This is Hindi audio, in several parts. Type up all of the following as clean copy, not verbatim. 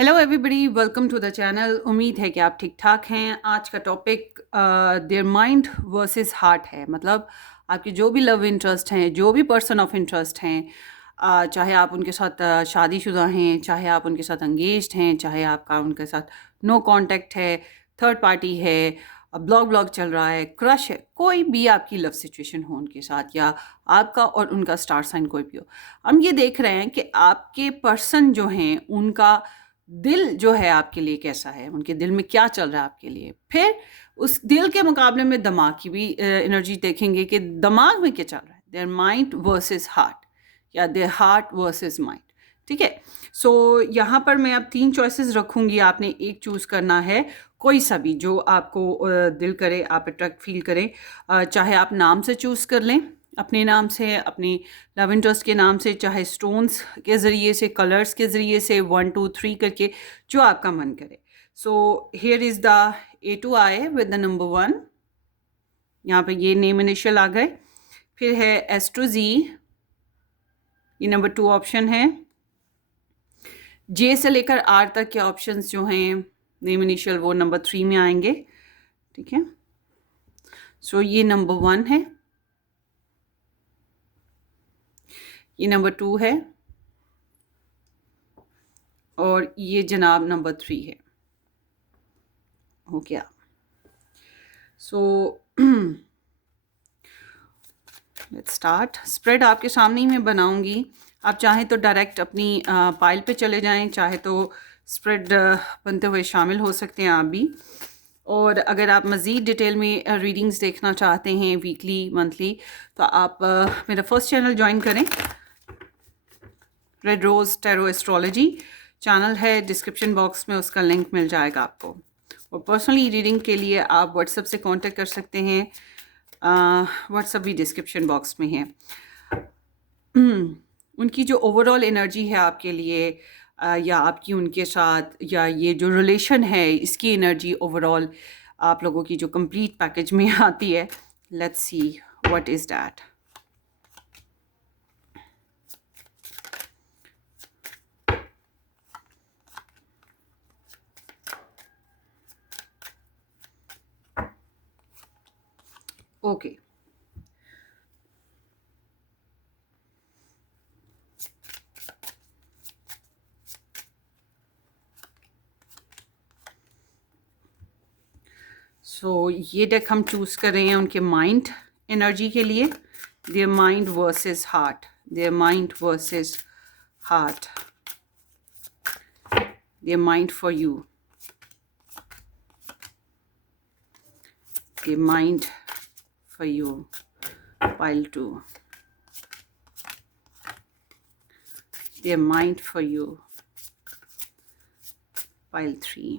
Hello everybody, welcome to the channel. उम्मीद है कि आप ठीक ठाक हैं। आज का topic their mind versus heart है। मतलब आपके जो भी लव इंटरेस्ट हैं, जो भी पर्सन ऑफ इंटरेस्ट हैं, चाहे आप उनके साथ शादीशुदा हैं, चाहे आप उनके साथ एंगेज्ड हैं, चाहे आपका उनके साथ नो कांटेक्ट है, थर्ड पार्टी है, ब्लॉग ब्लॉग चल रहा है, क्रश है, कोई भी आपकी लव सिचुएशन हो उनके साथ, या आपका और उनका स्टार साइन कोई भी हो, हम ये देख रहे हैं कि आपके पर्सन जो हैं उनका दिल जो है आपके लिए कैसा है, उनके दिल में क्या चल रहा है आपके लिए। फिर उस दिल के मुकाबले में दिमाग की भी एनर्जी देखेंगे कि दिमाग में क्या चल रहा है, देयर माइंड वर्सेस हार्ट या देयर हार्ट वर्सेस माइंड। ठीक है। सो यहाँ पर मैं अब 3 चॉइसेस रखूंगी, आपने एक चूज करना है, कोई सा भी जो आपको दिल करे, आप अट्रैक्ट फील करें। चाहे आप नाम से चूज कर लें, अपने नाम से, अपनी लव इंटरेस्ट के नाम से, चाहे स्टोन्स के ज़रिए से, कलर्स के ज़रिए से, 1 2 3 करके, जो आपका मन करे। So here is the A to I with the number 1। यहाँ पे ये नेम इनिशियल आ गए। फिर है S to Z, ये नंबर 2 ऑप्शन है। J से लेकर R तक के ऑप्शंस जो हैं नेम इनिशियल, वो नंबर 3 में आएंगे। ठीक है। सो ये नंबर 1 है, ये नंबर 2 है, और ये जनाब नंबर 3 है। हो गया। So let's start. स्प्रेड आपके सामने ही मैं बनाऊंगी। आप चाहें तो डायरेक्ट अपनी पाइल पे चले जाएं, चाहे तो स्प्रेड बनते हुए शामिल हो सकते हैं आप भी। और अगर आप मज़ीद डिटेल में रीडिंग्स देखना चाहते हैं, वीकली मंथली, तो आप मेरा फर्स्ट चैनल ज्वाइन करें। Red rose tarot astrology channel है, डिस्क्रिप्शन बॉक्स में उसका लिंक मिल जाएगा आपको। और पर्सनली रीडिंग के लिए आप व्हाट्सएप से कांटेक्ट कर सकते हैं। व्हाट्सएप भी डिस्क्रिप्शन बॉक्स में है। उनकी जो ओवरऑल एनर्जी है आपके लिए, या आपकी उनके साथ, या ये जो रिलेशन है, इसकी एनर्जी ओवरऑल आप लोगों की जो कंप्लीट पैकेज में आती है। Let's see what is that. Okay, so ये डेक हम चूज़ कर रहे हैं उनके माइंड एनर्जी के लिए। There mind versus heart, there mind versus heart, their mind for you, their mind for you, pile 2, their mind for you, pile 3।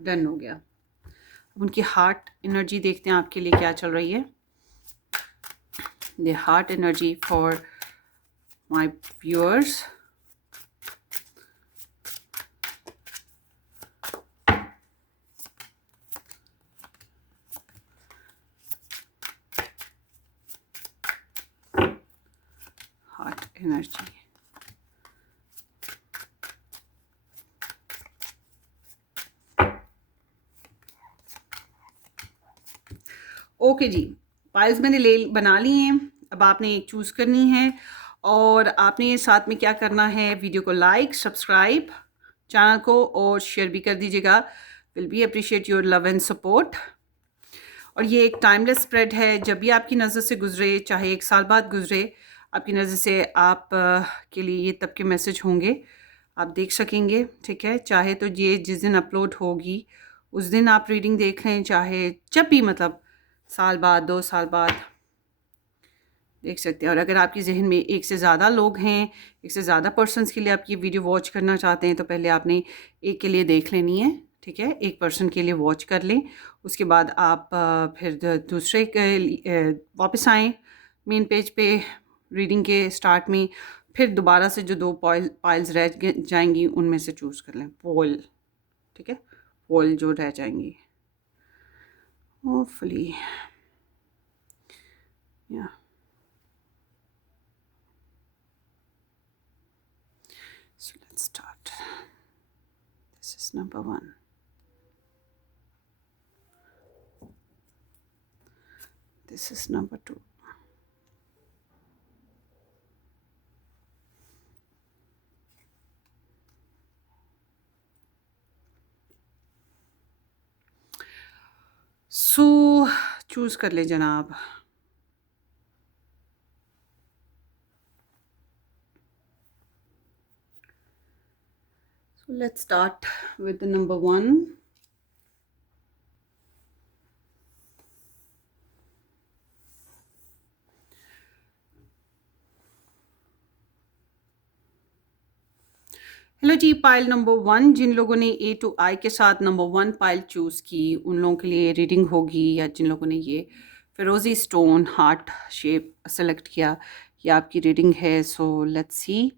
Done हो गया। अब उनकी हार्ट एनर्जी देखते हैं आपके लिए क्या चल रही है। The heart energy for my viewers. Heart energy, okay ji. Piles मैंने बना ली हैं। अब आपने एक चूज़ करनी है, और आपने साथ में क्या करना है, वीडियो को लाइक, सब्सक्राइब चैनल को, और शेयर भी कर दीजिएगा। Will be appreciate your love and support. और ये एक टाइमलेस स्प्रेड है, जब भी आपकी नज़र से गुजरे, चाहे 1 साल बाद गुजरे, आपकी नज़र से आप के लिए ये तब के मैसेज होंगे, आप देख सकेंगे। ठीक है। चाहे तो ये जिस दिन अपलोड होगी उस दिन आप रीडिंग देख लें, चाहे जब भी, मतलब साल बाद, 2 साल बाद देख सकते हैं। और अगर आपकी जहन में एक से ज़्यादा लोग हैं, एक से ज़्यादा पर्सनस के लिए आप ये वीडियो वॉच करना चाहते हैं, तो पहले आपने एक के लिए देख लेनी है। ठीक है। एक पर्सन के लिए वॉच कर लें, उसके बाद आप फिर दूसरे के वापस आएँ मेन पेज पे रीडिंग के स्टार्ट में। फिर दोबारा से जो 2 पाइल्स रह जाएंगी उनमें से चूज़ कर लें पोल। ठीक है। पोल जो रह जाएंगी, होपफुली या So let's start. This is number 1. This is number 2. So choose कर ले जनाब. So let's start with the number 1. Hello ji, pile number 1. जिन लोगों ने A to I के साथ नंबर 1 पाइल चूज़ की, उन लोगों के लिए रीडिंग होगी. या जिन लोगों ने ये फिरोज़ी स्टोन हार्ट शेप सेलेक्ट किया, ये आपकी रीडिंग है. सो लेट्स सी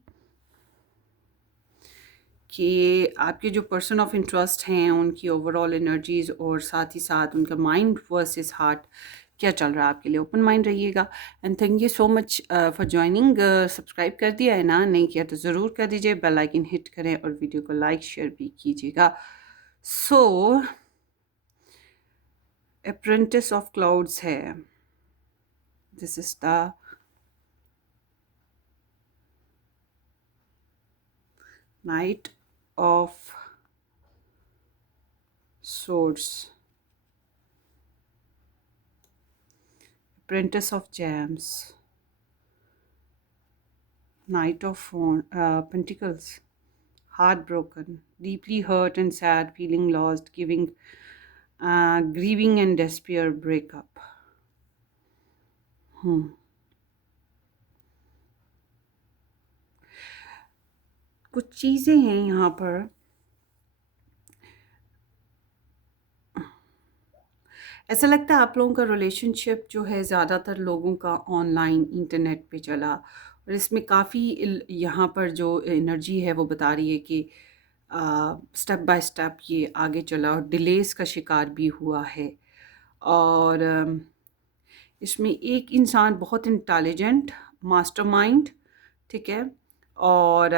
कि आपके जो पर्सन ऑफ इंटरेस्ट हैं उनकी ओवरऑल एनर्जीज़ और साथ ही साथ उनका माइंड वर्सेस हार्ट क्या चल रहा है आपके लिए. ओपन माइंड रहिएगा. And thank you so much for joining. Subscribe कर दिया है ना? नहीं किया तो ज़रूर कर दीजिए. बेल आइकन हिट करें और वीडियो को लाइक शेयर भी कीजिएगा. सो अप्रेंटिस ऑफ क्लाउड्स है. This is the night of swords, Apprentice of Gems, Knight of Pentacles, heartbroken, deeply hurt and sad, feeling lost, grieving and despair, breakup. कुछ चीज़ें हैं यहाँ पर. ऐसा लगता है आप लोगों का रिलेशनशिप जो है ज़्यादातर लोगों का ऑनलाइन इंटरनेट पे चला, और इसमें काफ़ी यहाँ पर जो एनर्जी है वो बता रही है कि स्टेप बाय स्टेप ये आगे चला और डिलेस का शिकार भी हुआ है. और इसमें एक इंसान बहुत इंटेलिजेंट मास्टरमाइंड, ठीक है, और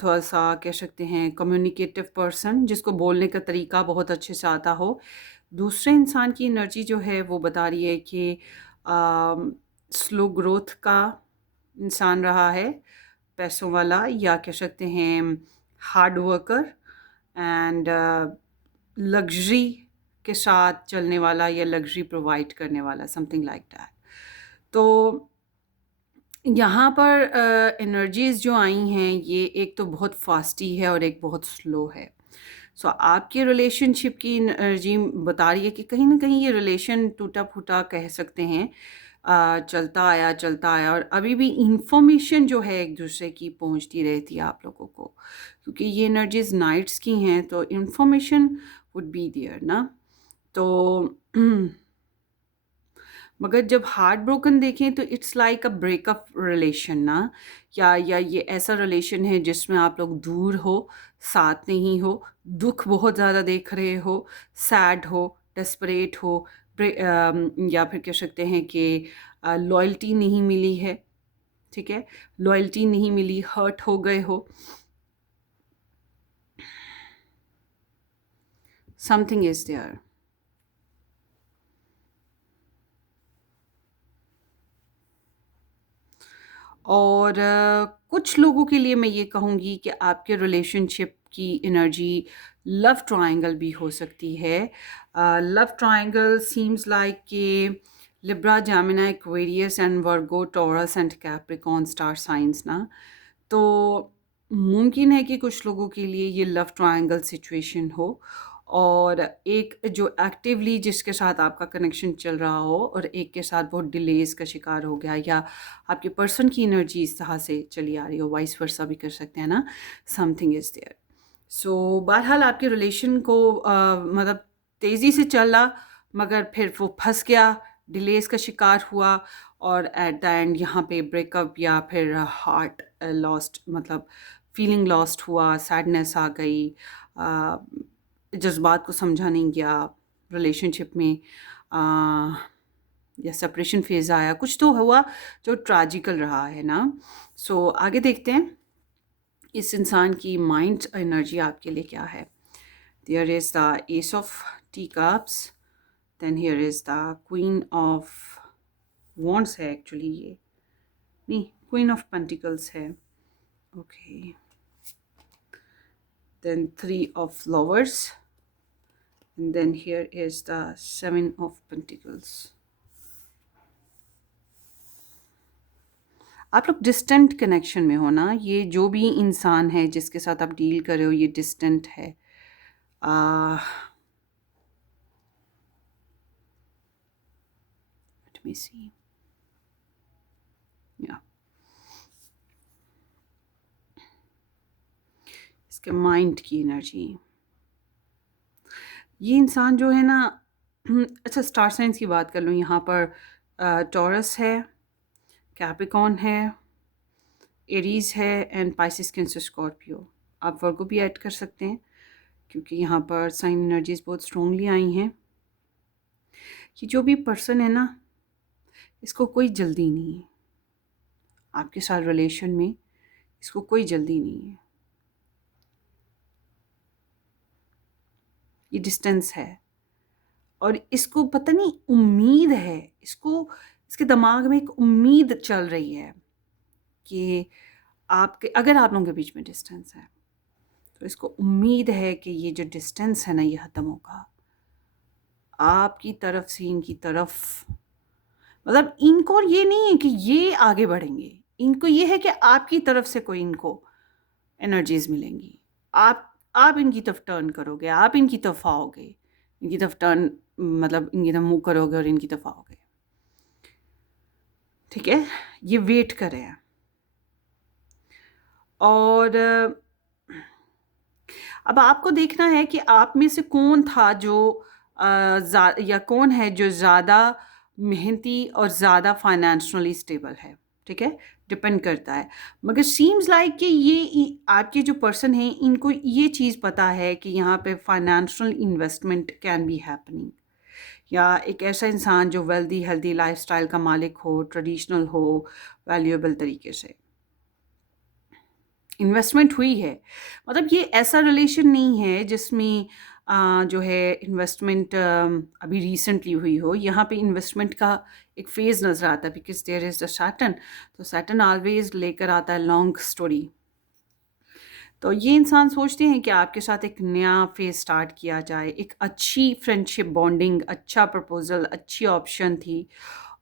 थोड़ा सा कह सकते हैं कम्युनिकेटिव पर्सन, जिसको बोलने का तरीका बहुत अच्छे से आता हो. दूसरे इंसान की एनर्जी जो है वो बता रही है कि स्लो ग्रोथ का इंसान रहा है, पैसों वाला, या कह सकते हैं हार्ड वर्कर एंड लग्जरी के साथ चलने वाला या लग्जरी प्रोवाइड करने वाला, समथिंग लाइक दैट. तो यहाँ पर एनर्जीज़ जो आई हैं ये एक तो बहुत फास्टी है और एक बहुत स्लो है. सो आपके रिलेशनशिप की एनर्जी बता रही है कि कहीं ना कहीं ये रिलेशन टूटा फूटा कह सकते हैं. चलता आया और अभी भी इंफॉर्मेशन जो है एक दूसरे की पहुँचती रहती है आप लोगों को, क्योंकि ये एनर्जीज़ नाइट्स की हैं तो इंफॉर्मेशन वुड बी देयर ना. तो मगर जब हार्ट ब्रोकन देखें तो it's like a breakup relation ना, या ये ऐसा रिलेशन है जिसमें आप लोग दूर हो, साथ नहीं हो, दुख बहुत ज़्यादा देख रहे हो, सैड हो, डेस्परेट हो, या फिर कह सकते हैं कि लॉयल्टी नहीं मिली है, ठीक है, लॉयल्टी नहीं मिली, हर्ट हो गए हो, समथिंग इज़ देयर. और कुछ लोगों के लिए मैं ये कहूँगी कि आपके रिलेशनशिप की एनर्जी लव ट्रायंगल भी हो सकती है. लव ट्रायंगल सीम्स लाइक कि Libra, Gemini, Aquarius and Virgo, taurus and Capricorn star signs ना. तो मुमकिन है कि कुछ लोगों के लिए ये लव ट्रायंगल सिचुएशन हो, और एक जो एक्टिवली जिसके साथ आपका कनेक्शन चल रहा हो और एक के साथ बहुत डिलेज़ का शिकार हो गया, या आपके पर्सन की एनर्जी इस तरह से चली आ रही हो, वाइस वर्सा भी कर सकते हैं ना. Something is there. सो बहरहाल आपके रिलेशन को मतलब तेज़ी से चला, मगर फिर वो फंस गया, डिलेज़ का शिकार हुआ, और एट द एंड यहाँ पे ब्रेकअप या फिर हार्ट लॉस्ट, मतलब फीलिंग लॉस्ट हुआ, सैडनेस आ गई, जज्बात को समझा नहीं गया रिलेशनशिप में. या सेपरेशन फेज आया, कुछ तो हुआ जो ट्रेजिकल रहा है ना। सो आगे देखते हैं इस इंसान की माइंड एनर्जी आपके लिए क्या है। There is the ace of tea cups, then here is the queen of wands है एक्चुअली, ये नहीं, क्वीन ऑफ पेंटिकल्स है, okay. Then three of flowers, and then here is the seven of pentacles. आप लोग डिस्टेंट कनेक्शन में हो ना, ये जो भी इंसान है जिसके साथ आप डील कर रहे हो ये डिस्टेंट है। लेट मी सी, या इसके माइंड की एनर्जी, ये इंसान जो है ना, अच्छा स्टार साइंस की बात कर लूँ यहाँ पर, टॉरस है, कैप्रिकॉर्न है, एरीज है, एंड पाइसिस, कैंसर, स्कॉर्पियो। आप वर्गो भी ऐड कर सकते हैं क्योंकि यहाँ पर साइन एनर्जीज बहुत स्ट्रांगली आई हैं। ये जो भी पर्सन है ना, इसको कोई जल्दी नहीं है आपके साथ रिलेशन में, इसको कोई जल्दी नहीं है, ये डिस्टेंस है। और इसको पता नहीं उम्मीद है, इसको इसके दिमाग में एक उम्मीद चल रही है कि आपके, अगर आप लोगों के बीच में डिस्टेंस है तो इसको उम्मीद है कि ये जो डिस्टेंस है ना ये ख़त्म होगा आपकी तरफ से इनकी तरफ। मतलब इनको ये नहीं है कि ये आगे बढ़ेंगे, इनको ये है कि आपकी तरफ से कोई इनको एनर्जीज मिलेंगी, आप इनकी तरफ टर्न करोगे, आप इनकी तरफ आओगे, इनकी तरफ टर्न मतलब इनकी तरफ मुँह करोगे और इनकी तरफ आओगे, ठीक है। ये वेट कर रहे हैं। और अब आपको देखना है कि आप में से कौन था जो या कौन है जो ज़्यादा मेहनती और ज़्यादा फाइनेंशियली स्टेबल है, ठीक है, डिपेंड करता है। मगर सीम्स लाइक कि ये आपके जो पर्सन हैं इनको ये चीज़ पता है कि यहाँ पे financial investment can be happening, या एक ऐसा इंसान जो वेल्दी हेल्दी लाइफस्टाइल का मालिक हो, ट्रेडिशनल हो, वैल्यूएबल तरीके से इन्वेस्टमेंट हुई है। मतलब ये ऐसा रिलेशन नहीं है जिसमें जो है इन्वेस्टमेंट अभी रिसेंटली हुई हो। यहाँ पे इन्वेस्टमेंट का एक फेज़ नज़र आता है because there is the Saturn, तो सैटर्न ऑलवेज लेकर आता है लॉन्ग स्टोरी। तो ये इंसान सोचते हैं कि आपके साथ एक नया फेज़ स्टार्ट किया जाए, एक अच्छी फ्रेंडशिप बॉन्डिंग, अच्छा प्रपोज़ल, अच्छी ऑप्शन थी,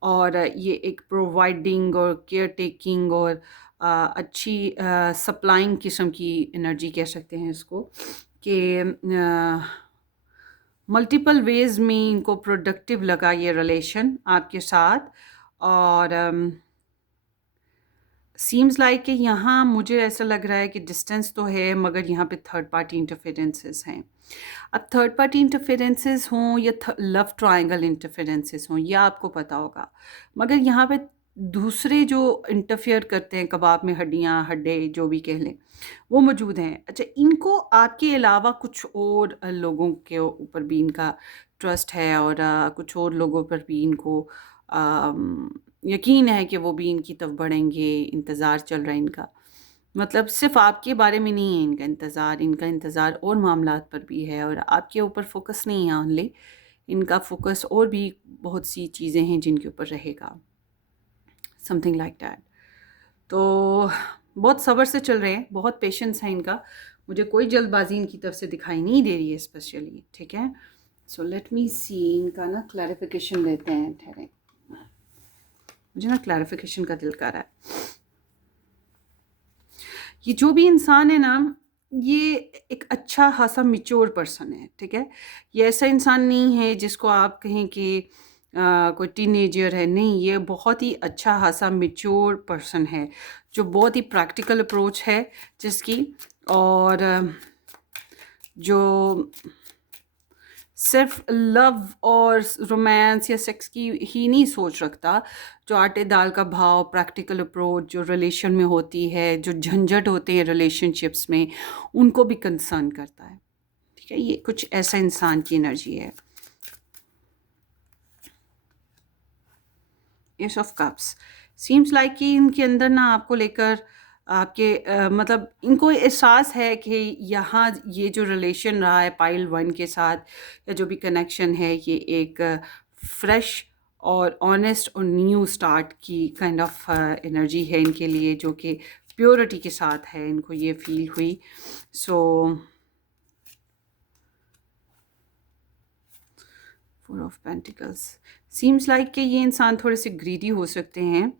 और ये एक प्रोवाइडिंग और केयर टेकिंग और अच्छी सप्लाइंग किस्म की एनर्जी कह सकते हैं इसको, कि मल्टीपल वेज़ में इनको प्रोडक्टिव लगा ये रिलेशन आपके साथ। और सीम्स लाइक कि यहाँ मुझे ऐसा लग रहा है कि डिस्टेंस तो है मगर यहाँ पे थर्ड पार्टी इंटरफेरेंसेस हैं। अब थर्ड पार्टी इंटरफेरेंसेस हों या लव ट्रायंगल इंटरफेरेंसेस हों, यह आपको पता होगा, मगर यहाँ पे दूसरे जो इंटरफेयर करते हैं, कबाब में हड्डियाँ, हड्डे जो भी कह लें, वो मौजूद हैं। अच्छा, इनको आपके अलावा कुछ और लोगों के ऊपर भी इनका ट्रस्ट है, और कुछ और लोगों पर भी इनको यकीन है कि वो भी इनकी तरफ बढ़ेंगे, इंतज़ार चल रहा है इनका। मतलब सिर्फ़ आपके बारे में नहीं है इनका इंतज़ार और मामलात पर भी है, और आपके ऊपर फ़ोकस नहीं है ओनली, इनका फ़ोकस और भी बहुत सी चीज़ें हैं जिनके ऊपर रहेगा, समथिंग लाइक दैट। तो बहुत सब्र से चल रहे हैं, बहुत पेशेंस है इनका, मुझे कोई जल्दबाजी इनकी तरफ से दिखाई नहीं दे रही है स्पेशली, ठीक है। सो लेट मी सी, इनका ना क्लैरिफिकेशन लेते हैं, ठहरें, मुझे ना क्लैरिफिकेशन का दिल कर रहा है। ये जो भी इंसान है ना, ये एक अच्छा खासा मैच्योर पर्सन है, ठीक है। ये ऐसा इंसान नहीं है जिसको आप कहें कि कोई टीनेजर है, नहीं, ये बहुत ही अच्छा खासा मैच्योर पर्सन है जो बहुत ही प्रैक्टिकल अप्रोच है जिसकी, और जो सिर्फ लव और रोमांस या सेक्स की ही नहीं सोच रखता, जो आटे दाल का भाव, प्रैक्टिकल अप्रोच जो रिलेशन में होती है, जो झंझट होते हैं रिलेशनशिप्स में, उनको भी कंसर्न करता है, ठीक है। ये कुछ ऐसा इंसान की एनर्जी है। S of cups seems like कि इनके अंदर ना आपको लेकर आपके मतलब इनको एहसास है कि यहाँ ये जो रिलेशन रहा है पाइल वन के साथ या जो भी कनेक्शन है ये एक फ्रेश और ऑनेस्ट और न्यू स्टार्ट की काइंड ऑफ एनर्जी है इनके लिए, जो कि प्योरिटी के साथ है, इनको ये फील हुई. So four of pentacles seems like कि ये इंसान थोड़े से ग्रीडी हो सकते हैं.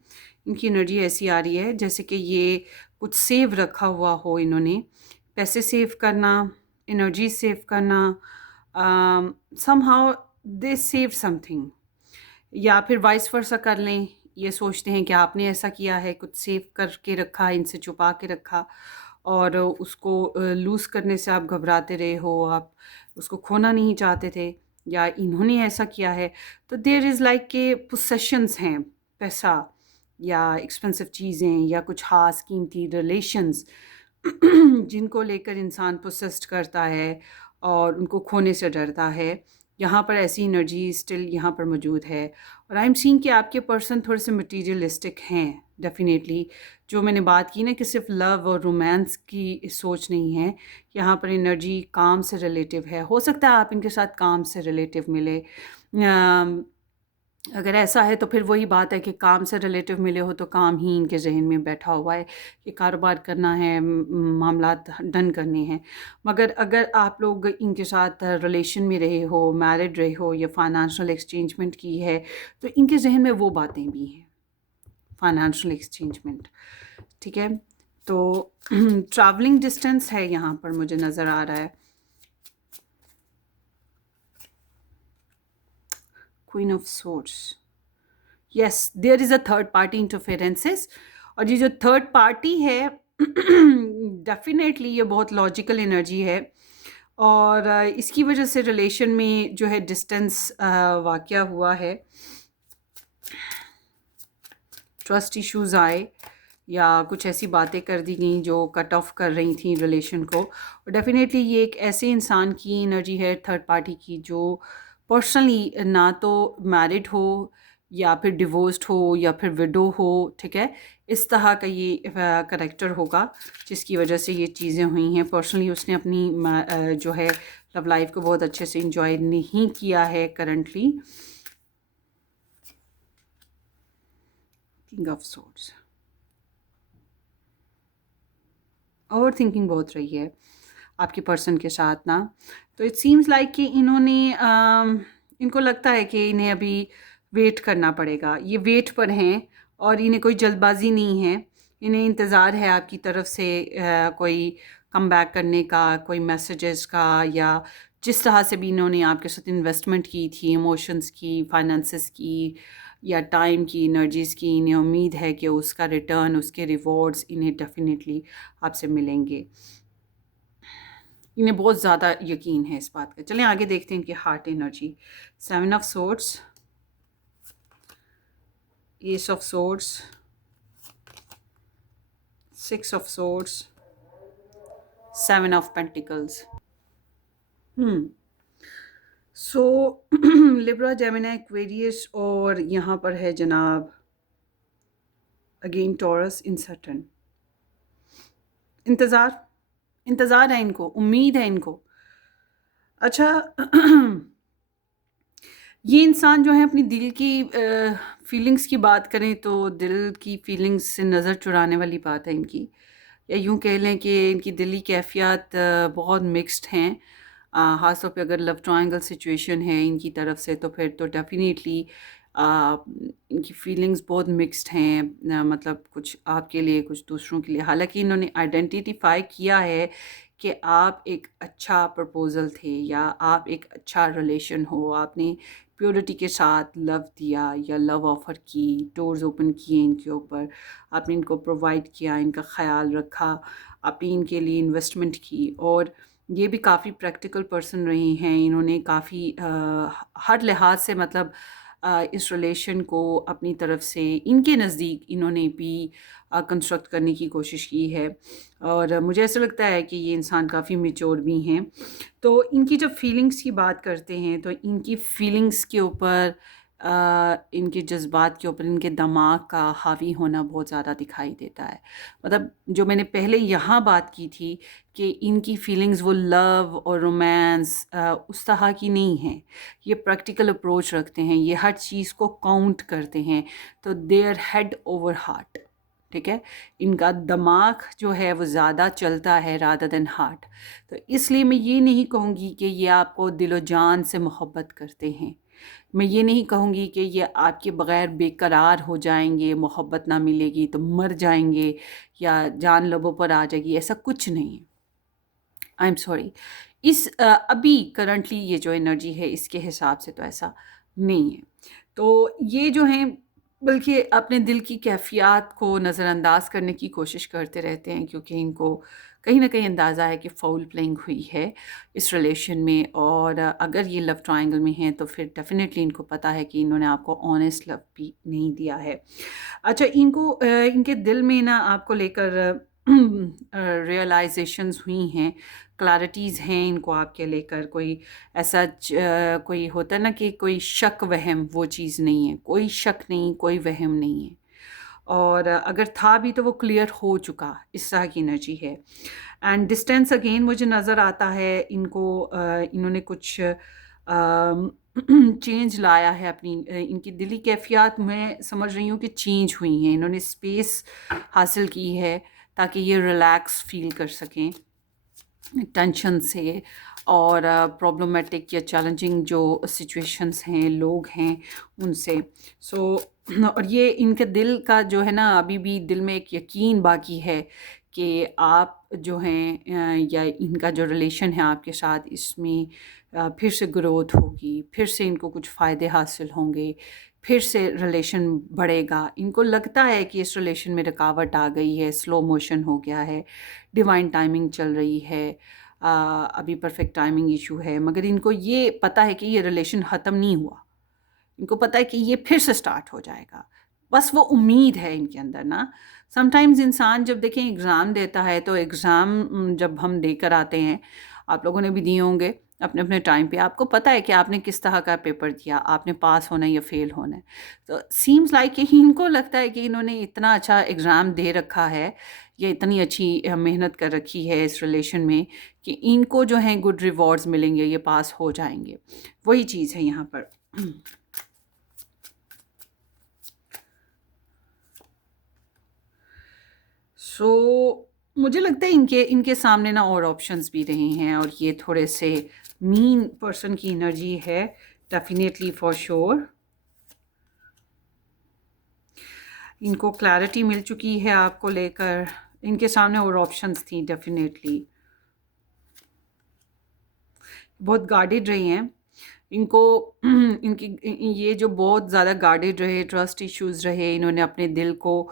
इनकी एनर्जी ऐसी आ रही है जैसे कि ये कुछ सेव रखा हुआ हो, इन्होंने पैसे सेव करना, एनर्जी सेव करना, समहाउ दे सेव समथिंग, या फिर वाइस वर्सा कर लें. ये सोचते हैं कि आपने ऐसा किया है, कुछ सेव करके रखा, इनसे छुपा के रखा और उसको लूज़ करने से आप घबराते रहे हो, आप उसको खोना नहीं चाहते थे, या इन्होंने ऐसा किया है. तो देयर इज़ लाइक के पोसेशंस हैं, पैसा या एक्सपेंसिव चीज़ें या कुछ ख़ास कीमती रिलेशंस जिनको लेकर इंसान पोसेस्ड करता है और उनको खोने से डरता है. यहाँ पर ऐसी एनर्जी स्टिल यहाँ पर मौजूद है. और आई एम सीइंग कि आपके पर्सन थोड़े से मटीरियलिस्टिक हैं डेफिनेटली. जो मैंने बात की ना कि सिर्फ लव और रोमांस की सोच नहीं है, यहाँ पर एनर्जी काम से रिलेटिव है. हो सकता है आप इनके साथ काम से रिलेटिव मिले. अगर ऐसा है तो फिर वही बात है कि काम से रिलेटिव मिले हो तो काम ही इनके जहन में बैठा हुआ है कि कारोबार करना है, मामलात डन करने हैं. मगर अगर आप लोग इनके साथ रिलेशन में रहे हो, मैरिड रहे हो या फाइनेंशियल एक्सचेंजमेंट की है, तो इनके जहन में वो बातें भी हैं, फाइनेंशियल एक्सचेंजमेंट. ठीक है, तो ट्रैवलिंग डिस्टेंस है यहाँ पर मुझे नज़र आ रहा है. Queen of swords, yes there is a third party interferences. और ये जो थर्ड पार्टी है डेफिनेटली ये बहुत लॉजिकल एनर्जी है और इसकी वजह से रिलेशन में जो है डिस्टेंस वाक़या हुआ है. ट्रस्ट इश्यूज़ आए या कुछ ऐसी बातें कर दी गई जो कट ऑफ कर रही थी रिलेशन को. और डेफिनेटली ये एक ऐसे इंसान की एनर्जी है थर्ड पार्टी की जो पर्सनली ना तो मैरिड हो या फिर डिवोर्स्ड हो या फिर विडो हो. ठीक है, इस तरह का ये करेक्टर होगा जिसकी वजह से ये चीज़ें हुई हैं. पर्सनली उसने अपनी जो है लव लाइफ को बहुत अच्छे से इंजॉय नहीं किया है currently. King of swords, over thinking बहुत रही है आपके पर्सन के साथ ना. तो इट सीम्स लाइक कि इन्होंने इनको लगता है कि इन्हें अभी वेट करना पड़ेगा. ये वेट पर हैं और इन्हें कोई जल्दबाजी नहीं है. इन्हें इंतज़ार है आपकी तरफ से कोई कम बैक करने का, कोई मैसेजेस का, या जिस तरह से भी इन्होंने आपके साथ इन्वेस्टमेंट की थी, इमोशंस की, फाइनेंसेस की या टाइम की, एनर्जीज़ की, इन्हें उम्मीद है कि उसका रिटर्न, उसके रिवॉर्ड्स इन्हें डेफिनेटली आपसे मिलेंगे. इन्हें बहुत ज़्यादा यकीन है इस बात का. चलें आगे देखते हैं इनकी heart energy. 7 of swords, S of swords, 6 of swords, 7 of pentacles. So Libra, Gemini, Aquarius और यहाँ पर है जनाब अगेन टॉरस, इनसर्टन. इंतज़ार है इनको, उम्मीद है इनको. अच्छा ये इंसान जो है अपनी दिल की फीलिंग्स की बात करें तो दिल की फीलिंग्स से नज़र चुराने वाली बात है इनकी, या यूँ कह लें कि इनकी दिली कैफियत बहुत मिक्स्ड हैं. ख़ास तौर पे अगर लव ट्रायंगल सिचुएशन है इनकी तरफ से तो फिर तो डेफिनेटली इनकी फीलिंग्स बहुत मिक्स्ड हैं. मतलब कुछ आपके लिए, कुछ दूसरों के लिए. हालांकि इन्होंने आइडेंटिफाई किया है कि आप एक अच्छा प्रपोज़ल थे या आप एक अच्छा रिलेशन हो, आपने प्योरिटी के साथ लव दिया या लव ऑफ़र की, डोर्स ओपन किए इनके ऊपर, आपने इनको प्रोवाइड किया, इनका ख़्याल रखा, आपने इनके लिए इन्वेस्टमेंट की. और ये भी काफ़ी प्रैक्टिकल पर्सन रहे हैं. इन्होंने काफ़ी हर लिहाज से मतलब इस रिलेशन को अपनी तरफ से इनके नज़दीक इन्होंने भी कंस्ट्रक्ट करने की कोशिश की है. और मुझे ऐसा लगता है कि ये इंसान काफ़ी मैच्योर भी हैं. तो इनकी जब फीलिंग्स की बात करते हैं तो इनकी फीलिंग्स के ऊपर इनके जज़्बात के ऊपर इनके दिमाग का हावी होना बहुत ज़्यादा दिखाई देता है। मतलब जो मैंने पहले यहाँ बात की थी कि इनकी फीलिंग्स वो लव और रोमांस उस तरह की नहीं है। ये प्रैक्टिकल अप्रोच रखते हैं, ये हर चीज़ को काउंट करते हैं, तो they are head over heart. ठीक है, इनका दिमाग जो है वो ज़्यादा चलता है रादर देन हार्ट। तो इसलिए मैं ये नहीं कहूँगी कि ये आपको दिलो जान से मोहब्बत करते हैं। मैं ये नहीं कहूँगी कि ये आपके बग़ैर बेकरार हो जाएंगे, मोहब्बत ना मिलेगी तो मर जाएंगे या जान लबों पर आ जाएगी, ऐसा कुछ नहीं है। आई एम सॉरी, अभी करंटली ये जो एनर्जी है इसके हिसाब से तो ऐसा नहीं है। तो ये जो हैं बल्कि अपने दिल की कैफ़ियत को नज़रअंदाज करने की कोशिश करते रहते हैं, क्योंकि इनको कहीं न कहीं अंदाज़ा है कि फ़ाउल प्लेइंग हुई है इस रिलेशन में। और अगर ये लव ट्रायंगल में हैं तो फिर डेफ़िनेटली इनको पता है कि इन्होंने आपको ऑनेस्ट लव भी नहीं दिया है। अच्छा, इनको इनके दिल में ना आपको लेकर रियलाइज़ेशंस हुई हैं, क्लैरिटीज़ हैं इनको आपके लेकर। कोई ऐसा कोई होता है ना कि कोई शक वहम, वो चीज़ नहीं है। कोई शक नहीं, कोई वहम नहीं है। और अगर था भी तो वो क्लियर हो चुका, इस तरह की एनर्जी है। एंड डिस्टेंस अगेन मुझे नज़र आता है इनको, इन्होंने कुछ चेंज लाया है अपनी इनकी दिली कैफियत में, समझ रही हूँ कि चेंज हुई हैं। इन्होंने स्पेस हासिल की है ताकि ये रिलैक्स फील कर सकें टेंशन से और प्रॉब्लमेटिक या चैलेंजिंग जो सिचुएशंस हैं, लोग हैं, उनसे। सो और ये इनके दिल का जो है ना, अभी भी दिल में एक यकीन बाकी है कि आप जो हैं या इनका जो रिलेशन है आपके साथ, इसमें फिर से ग्रोथ होगी, फिर से इनको कुछ फ़ायदे हासिल होंगे, फिर से रिलेशन बढ़ेगा। इनको लगता है कि इस रिलेशन में रुकावट आ गई है, स्लो मोशन हो गया है, डिवाइन टाइमिंग चल रही है, अभी परफेक्ट टाइमिंग इशू है, मगर इनको ये पता है कि ये रिलेशन ख़त्म नहीं हुआ। इनको पता है कि ये फिर से स्टार्ट हो जाएगा। बस वो उम्मीद है इनके अंदर ना। समटाइम्स इंसान जब देखें एग्ज़ाम देता है तो एग्ज़ाम जब हम देकर आते हैं, आप लोगों ने भी दिए होंगे अपने अपने टाइम पे, आपको पता है कि आपने किस तरह का पेपर दिया, आपने पास होना है या फेल होना है। तो सीम्स लाइक कि इनको लगता है कि इन्होंने इतना अच्छा एग्ज़ाम दे रखा है या इतनी अच्छी मेहनत कर रखी है इस रिलेशन में कि इनको जो है गुड रिवॉर्ड्स मिलेंगे, ये पास हो जाएंगे। वही चीज़ है यहाँ पर। सो मुझे लगता है इनके इनके सामने ना और ऑप्शंस भी रहे हैं, और ये थोड़े से मीन पर्सन की एनर्जी है, डेफिनेटली फॉर श्योर। इनको क्लैरिटी मिल चुकी है आपको लेकर, इनके सामने और ऑप्शंस थी डेफिनेटली। बहुत गार्डेड रही हैं इनको। इनकी ये जो बहुत ज़्यादा गार्डेड रहे, ट्रस्ट इश्यूज रहे, इन्होंने अपने दिल को,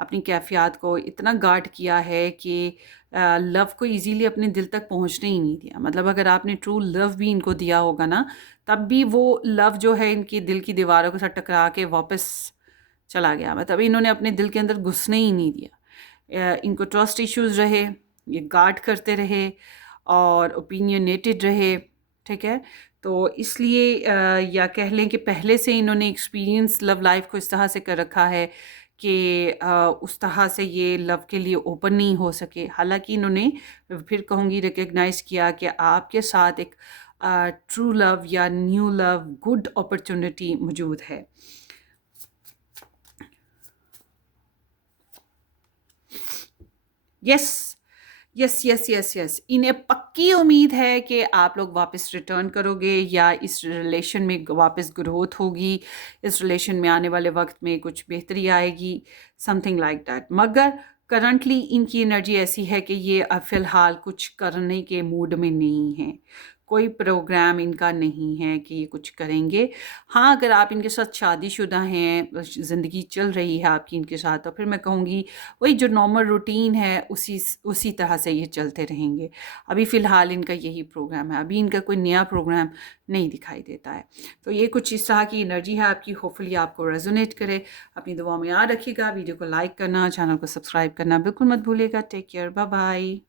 अपनी कैफियत को इतना गार्ड किया है कि लव को इजीली अपने दिल तक पहुंचने ही नहीं दिया। मतलब अगर आपने ट्रू लव भी इनको दिया होगा ना, तब भी वो लव जो है इनकी दिल की दीवारों के साथ टकरा के वापस चला गया। मतलब इन्होंने अपने दिल के अंदर घुसने ही नहीं दिया। इनको ट्रस्ट इश्यूज रहे, ये गार्ड करते रहे और ओपिनियनेटेड रहे। ठीक है, तो इसलिए या कह लें कि पहले से इन्होंने एक्सपीरियंस लव लाइफ को इस तरह से कर रखा है कि उस तरह से ये लव के लिए ओपन नहीं हो सके। हालांकि इन्होंने, फिर कहूँगी, रिकग्नाइज़ किया कि आपके साथ एक ट्रू लव या न्यू लव, गुड अपॉर्चुनिटी मौजूद है। Yes, yes, yes, yes, yes, इन्हें पक्की उम्मीद है कि आप लोग वापस रिटर्न करोगे या इस रिलेशन में वापस ग्रोथ होगी, इस रिलेशन में आने वाले वक्त में कुछ बेहतरी आएगी, समथिंग लाइक दैट। मगर करंटली इनकी एनर्जी ऐसी है कि ये फ़िलहाल कुछ करने के मूड में नहीं है। कोई प्रोग्राम इनका नहीं है कि ये कुछ करेंगे। हाँ, अगर आप इनके साथ शादीशुदा हैं, ज़िंदगी चल रही है आपकी इनके साथ, तो फिर मैं कहूँगी वही जो नॉर्मल रूटीन है उसी तरह से ये चलते रहेंगे। अभी फ़िलहाल इनका यही प्रोग्राम है, अभी इनका कोई नया प्रोग्राम नहीं दिखाई देता है। तो ये कुछ इस तरह की एनर्जी है आपकी, होपफुली आपको रेजोनेट करे। अपनी दुआ में याद रखिएगा, वीडियो को लाइक करना, चैनल को सब्सक्राइब करना बिल्कुल मत भूलिएगा। Take care, bye bye.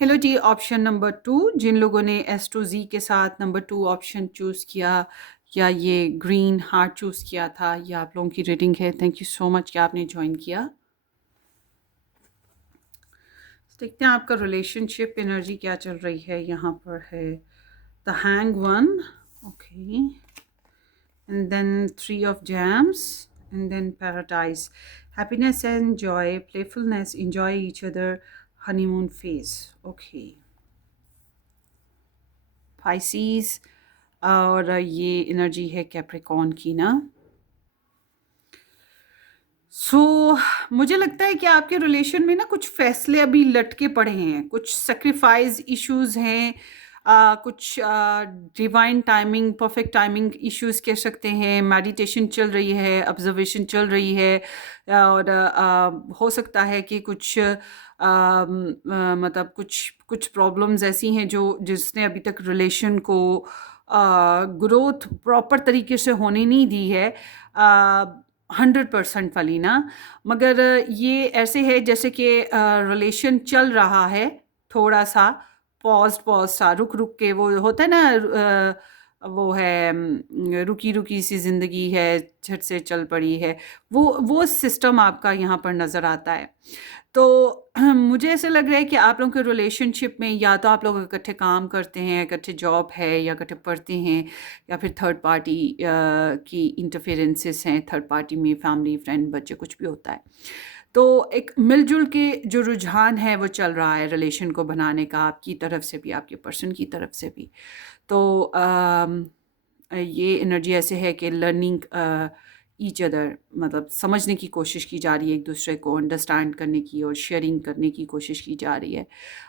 Hello जी, ऑप्शन नंबर 2 जिन लोगों ने एस टू जी के साथ नंबर 2 ऑप्शन चूज़ किया या ये ग्रीन हार्ट चूज़ किया था, ये आप लोगों की रेटिंग है। थैंक यू सो मच कि आपने ज्वाइन किया। देखते हैं आपका रिलेशनशिप एनर्जी क्या चल रही है। यहाँ पर है the hang one, okay, and then 3 of gems and then paradise, happiness and joy, playfulness, enjoy each other, honeymoon phase, okay. Pisces और ये एनर्जी है कैप्रिकॉर्न की ना। सो मुझे लगता है कि आपके रिलेशन में ना कुछ फैसले अभी लटके पड़े हैं, कुछ सेक्रीफाइस इश्यूज हैं, कुछ divine timing, perfect timing issues कह सकते हैं। मेडिटेशन चल रही है, ऑब्जर्वेशन चल रही है, और हो सकता है कि कुछ मतलब कुछ कुछ प्रॉब्लम्स ऐसी हैं जो जिसने अभी तक रिलेशन को ग्रोथ प्रॉपर तरीके से होने नहीं दी है, 100% वाली ना। मगर ये ऐसे है जैसे कि रिलेशन चल रहा है, थोड़ा सा पॉज पॉज सा, रुक रुक के, वो होता है ना, वो है रुकी रुकी सी जिंदगी है, झट से चल पड़ी है, वो सिस्टम आपका यहाँ पर नज़र आता है। तो मुझे ऐसा लग रहा है कि आप लोगों के रिलेशनशिप में या तो आप लोग इकट्ठे काम करते हैं, इकट्ठे जॉब है, या इकट्ठे पढ़ते हैं, या फिर थर्ड पार्टी की इंटरफेरेंसेस हैं, थर्ड पार्टी में फैमिली, फ्रेंड, बच्चे, कुछ भी होता है। तो एक मिलजुल के जो रुझान है वो चल रहा है रिलेशन को बनाने का, आपकी तरफ से भी, आपके पर्सन की तरफ से भी। तो ये एनर्जी ऐसे है कि लर्निंग ईच अदर, मतलब समझने की कोशिश की जा रही है, एक दूसरे को अंडरस्टैंड करने की और शेयरिंग करने की कोशिश की जा रही है।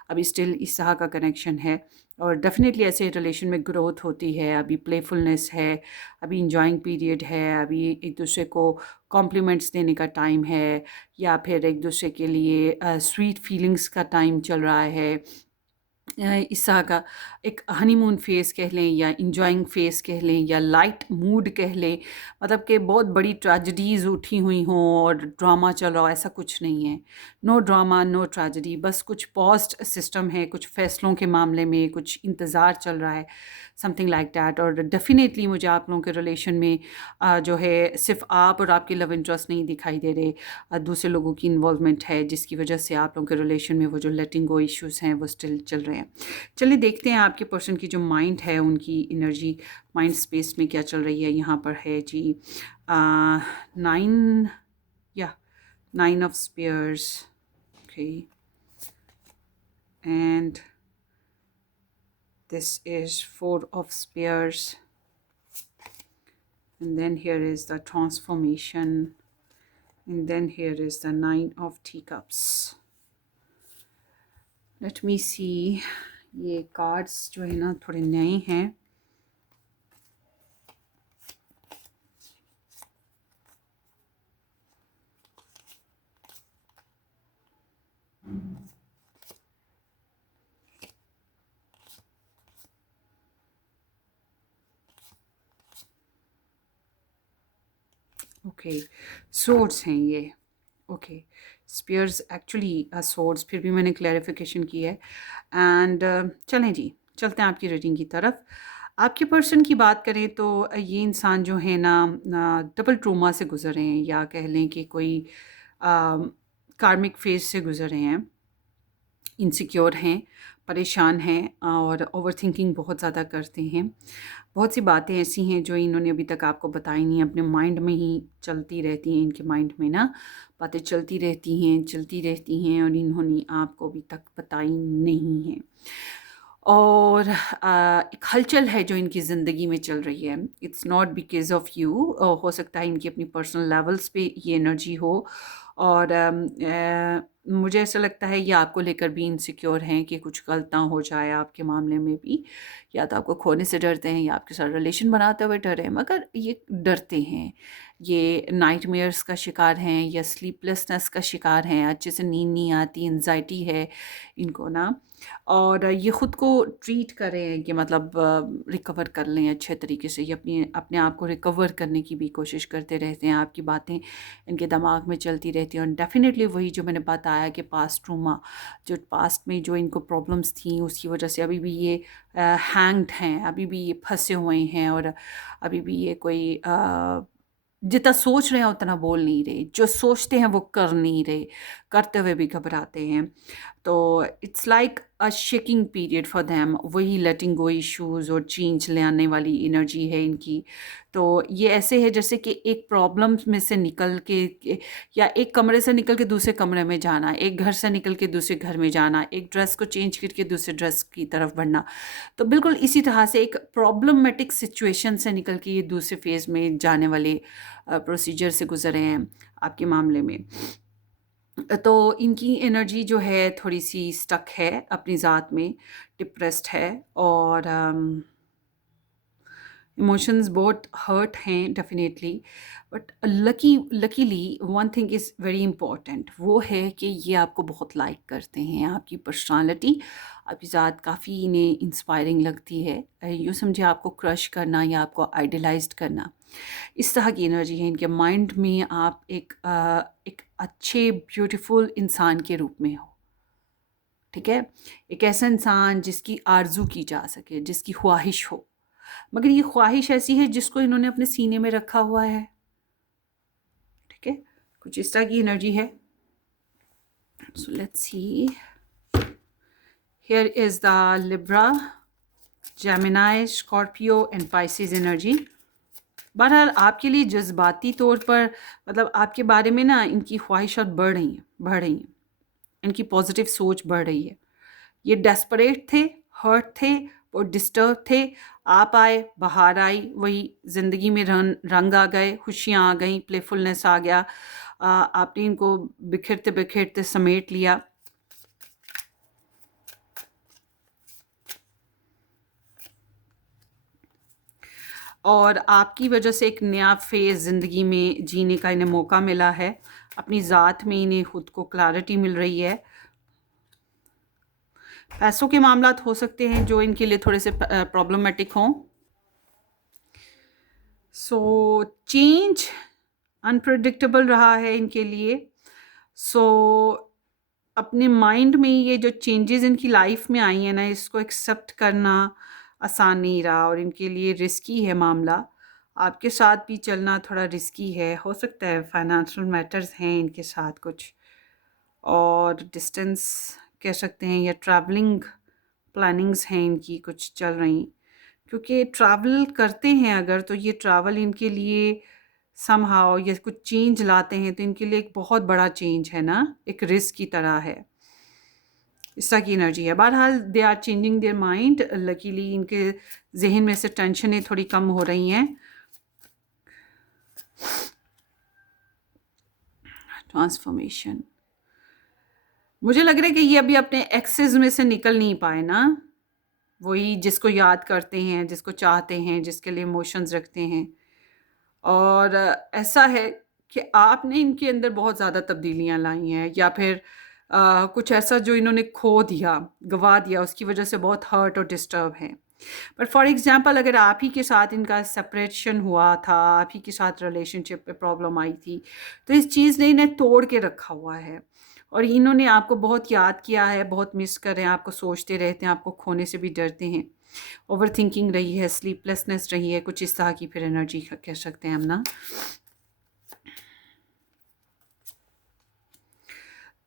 अभी स्टिल इस तरह का कनेक्शन है, और डेफिनेटली ऐसे रिलेशन में ग्रोथ होती है। अभी प्लेफुलनेस है, अभी इंजॉइंग पीरियड है, अभी एक दूसरे को कॉम्प्लीमेंट्स देने का टाइम है, या फिर एक दूसरे के लिए स्वीट फीलिंग्स का टाइम चल रहा है। इस तरह का एक हनीमून फेज़ कह लें, या इंजॉइंग फेज़ कह लें, या लाइट मूड कह लें। मतलब कि बहुत बड़ी ट्रेजेडीज़ उठी हुई हों और ड्रामा चल रहा हो, ऐसा कुछ नहीं है। नो ड्रामा, नो ट्रेजेडी, बस कुछ पॉज़्ड सिस्टम है, कुछ फ़ैसलों के मामले में कुछ इंतज़ार चल रहा है, समथिंग लाइक दैट। और डेफ़िनेटली मुझे आप लोगों के रिलेशन में जो है सिर्फ़ आप और आपके लव इंटरेस्ट नहीं दिखाई दे रहे, दूसरे लोगों की इन्वॉल्वमेंट है, जिसकी वजह से आप लोगों के रिलेशन में वो जो लेटिंग गो इश्यूज़ हैं वो स्टिल चल रहे हैं। चलिए देखते हैं आपके पर्सन की जो माइंड है, उनकी एनर्जी माइंड स्पेस में क्या चल रही है। यहाँ पर है जी 9, या 9 of spares, okay, and this is 4 of spears, and then here is the transformation, and then here is the 9 of teacups. Let me see, ये कार्ड्स जो है ना थोड़े नए हैं। ओके, सोर्ड्स हैं ये, ओके, स्पीयर्स एक्चुअली सोर्ड्स, फिर भी मैंने क्लैरिफिकेशन की है। एंड चलें जी, चलते हैं आपकी रीडिंग की तरफ। आपके पर्सन की बात करें तो ये इंसान जो है ना डबल ट्रोमा से गुजरे हैं, या कह लें कि कोई कार्मिक फेज से गुजरे हैं, इनसिक्योर हैं, परेशान हैं, और ओवरथिंकिंग बहुत ज़्यादा करते हैं। बहुत सी बातें ऐसी हैं जो इन्होंने अभी तक आपको बताई नहीं, अपने माइंड में ही चलती रहती हैं। इनके माइंड में ना बातें चलती रहती हैं, और इन्होंने आपको अभी तक बताई नहीं हैं। और एक हलचल है जो इनकी ज़िंदगी में चल रही है। It's not because of you, हो सकता है इनकी अपनी पर्सनल लेवल्स पे ये एनर्जी हो, और मुझे ऐसा लगता है ये आपको लेकर भी इनसिक्योर हैं कि कुछ गलत ना हो जाए आपके मामले में भी, या तो आपको खोने से डरते हैं, या आपके साथ रिलेशन बनाते हुए डर हैं, मगर ये डरते हैं। ये नाइटमेयर्स का शिकार हैं, या स्लीपलेसनेस का शिकार हैं, अच्छे से नींद नहीं आती, एंजाइटी है इनको ना। और ये ख़ुद को ट्रीट करें कि मतलब रिकवर कर लें अच्छे तरीके से, ये अपने आप को रिकवर करने की भी कोशिश करते रहते हैं। आपकी बातें इनके दिमाग में चलती रहती हैं और डेफ़िनेटली वही जो मैंने बताया कि पास्ट ट्रॉमा, जो पास्ट में जो इनको प्रॉब्लम्स थी उसकी वजह से अभी भी ये हैंग्ड हैं, अभी भी ये फंसे हुए हैं और अभी भी ये कोई जितना सोच रहे हैं उतना बोल नहीं रहे, जो सोचते हैं वो कर नहीं रहे, करते हुए भी घबराते हैं। तो it's like a shaking period for them, वही लेटिंग गो इश्यूज और चेंज ले आने वाली एनर्जी है इनकी। तो ये ऐसे है जैसे कि एक प्रॉब्लम में से निकल या एक कमरे से निकल के दूसरे कमरे में जाना, एक घर से निकल के दूसरे घर में जाना, एक ड्रेस को चेंज करके दूसरे ड्रेस की तरफ बढ़ना। तो बिल्कुल इसी तरह से एक प्रॉब्लमेटिक सिचुएशन से निकल के ये दूसरे फेज़ में जाने वाले प्रोसीजर से गुजरे हैं आपके मामले में। तो इनकी एनर्जी जो है थोड़ी-सी स्टक है अपनी ज़ात में, डिप्रेस्ड है और इमोशंस बहुत हर्ट हैं definitely. But luckily one thing is very important, वो है कि ये आपको बहुत लाइक करते हैं, आपकी पर्सनालिटी, आपकी ज़ात काफ़ी इन्हें इंस्पायरिंग लगती है। यूँ समझिए आपको क्रश करना या आपको आइडलाइज़्ड करना, इस तरह की एनर्जी है इनके माइंड में। आप एक अच्छे ब्यूटीफुल इंसान के रूप में हो, ठीक है? एक ऐसा इंसान जिसकी आरज़ू की जा सके, जिसकी ख्वाहिश हो, मगर ये ख्वाहिश ऐसी है जिसको इन्होंने अपने सीने में रखा हुआ है, ठीक है? कुछ इस तरह की एनर्जी है। सो let's C, here is the Libra, Gemini, Scorpio and Pisces energy. बहरहाल आपके लिए जज्बाती तौर पर मतलब आपके बारे में ना इनकी ख्वाहिशात बढ़ रही हैं, इनकी पॉजिटिव सोच बढ़ रही है। ये डेस्परेट थे, हर्ट थे और डिस्टर्ब थे। आप आए, बाहर आई, वही ज़िंदगी में रंग आ गए, खुशियाँ आ गई, प्लेफुलनेस आ गया। आपने इनको बिखरते बिखरते समेट लिया। और आपकी वजह से एक नया फ़ेज़ ज़िंदगी में जीने का इन्हें मौका मिला है। अपनी ज़ात में इन्हें खुद को क्लैरिटी मिल रही है। पैसों के मामलात हो सकते हैं जो इनके लिए थोड़े से प्रॉब्लमेटिक हों। सो चेंज अनप्रेडिक्टेबल रहा है इनके लिए। सो अपने माइंड में ये जो चेंजेस इनकी लाइफ में आई हैं ना, इसको एक्सेप्ट करना आसान नहीं रहा और इनके लिए रिस्की है मामला। आपके साथ भी चलना थोड़ा रिस्की है, हो सकता है फाइनेंशियल मैटर्स हैं इनके साथ कुछ, और डिस्टेंस कह सकते हैं या ट्रैवलिंग प्लानिंग्स हैं इनकी कुछ चल रही। क्योंकि ट्रैवल करते हैं अगर, तो ये ट्रैवल इनके लिए समहाउ या कुछ चेंज लाते हैं तो इनके लिए एक बहुत बड़ा चेंज है ना, एक रिस्क की तरह है। इस तरह की एनर्जी है। बहरहाल they are changing their mind, luckily इनके जहन में से टेंशनें थोड़ी कम हो रही हैं। ट्रांसफॉर्मेशन, मुझे लग रहा है कि ये अभी अपने एक्सेस में से निकल नहीं पाए ना, वही जिसको याद करते हैं, जिसको चाहते हैं, जिसके लिए इमोशंस रखते हैं। और ऐसा है कि आपने इनके अंदर बहुत ज़्यादा तब्दीलियाँ लाई हैं, या फिर कुछ ऐसा जो इन्होंने खो दिया, गवा दिया, उसकी वजह से बहुत हर्ट और डिस्टर्ब हैं। बट फॉर एग्ज़ाम्पल अगर आप ही के साथ इनका सेपरेशन हुआ था, आप ही के साथ रिलेशनशिप में प्रॉब्लम आई थी, तो इस चीज़ ने इन्हें तोड़ के रखा हुआ है और इन्होंने आपको बहुत याद किया है, बहुत मिस कर रहे हैं, आपको सोचते रहते हैं, आपको खोने से भी डरते हैं। ओवर थिंकिंग रही है, स्लीपलेसनेस रही है, कुछ इस तरह की फिर एनर्जी कह सकते हैं हम ना।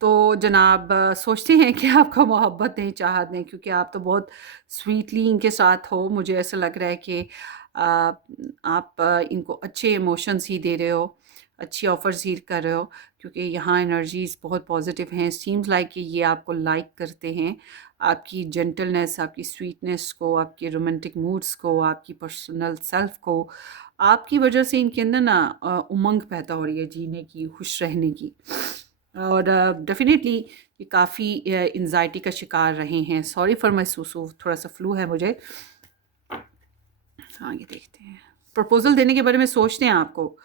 तो जनाब सोचते हैं कि आपको मोहब्बत दें, चाहत दें, क्योंकि आप तो बहुत स्वीटली इनके साथ हो। मुझे ऐसा लग रहा है कि आप इनको अच्छे इमोशंस ही दे रहे हो, अच्छी ऑफ़र्स ही कर रहे हो, क्योंकि यहाँ एनर्जीज़ बहुत पॉजिटिव हैं। सीम्स लाइक कि ये आपको लाइक करते हैं, आपकी जेंटलनेस, आपकी स्वीटनेस को, आपके रोमांटिक मूड्स को, आपकी पर्सनल सेल्फ को। आपकी वजह से इनके अंदर ना उमंग पैदा हो रही है जीने की, खुश रहने की। और डेफ़िनेटली ये काफ़ी एंग्ज़ायटी का शिकार रहे हैं। सॉरी फॉर माय सूसू, थोड़ा-सा फ्लू है मुझे। हाँ, ये देखते हैं। प्रपोज़ल देने के बारे में सोचते हैं आपको,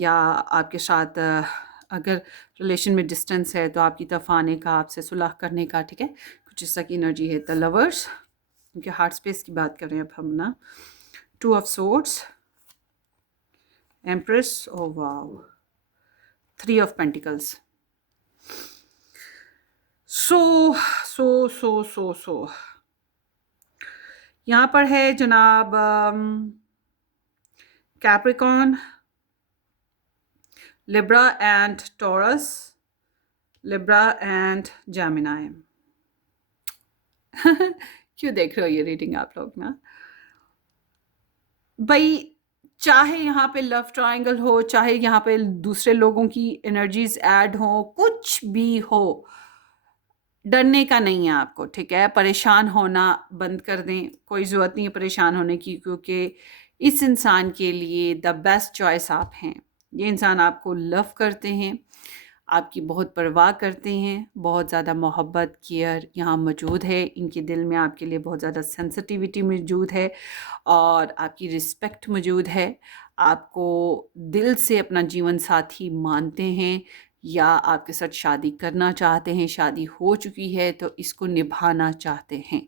या आपके साथ अगर रिलेशन में डिस्टेंस है तो आपकी तरफ आने का, आपसे सुलह करने का, ठीक है? कुछ इस तरह की एनर्जी है। द लवर्स, उनके हार्ट स्पेस की बात कर रहे हैं अब हम ना। Two of swords, empress, oh wow, three of pentacles. So यहाँ पर है जनाब Capricorn, Libra and Taurus, Libra and Gemini. क्यों देख रहे हो ये रीडिंग आप लोग ना? भाई चाहे यहाँ पे लव ट्रायंगल हो, चाहे यहाँ पे दूसरे लोगों की एनर्जीज ऐड हो, कुछ भी हो, डरने का नहीं है आपको, ठीक है? परेशान होना बंद कर दें, कोई ज़रूरत नहीं है परेशान होने की, क्योंकि इस इंसान के लिए द बेस्ट चॉइस आप हैं। ये इंसान आपको लव करते हैं, आपकी बहुत परवाह करते हैं, बहुत ज़्यादा मोहब्बत केयर यहाँ मौजूद है इनके दिल में, आपके लिए बहुत ज़्यादा सेंसिटिविटी मौजूद है और आपकी रिस्पेक्ट मौजूद है। आपको दिल से अपना जीवन साथी मानते हैं या आपके साथ शादी करना चाहते हैं, शादी हो चुकी है तो इसको निभाना चाहते हैं,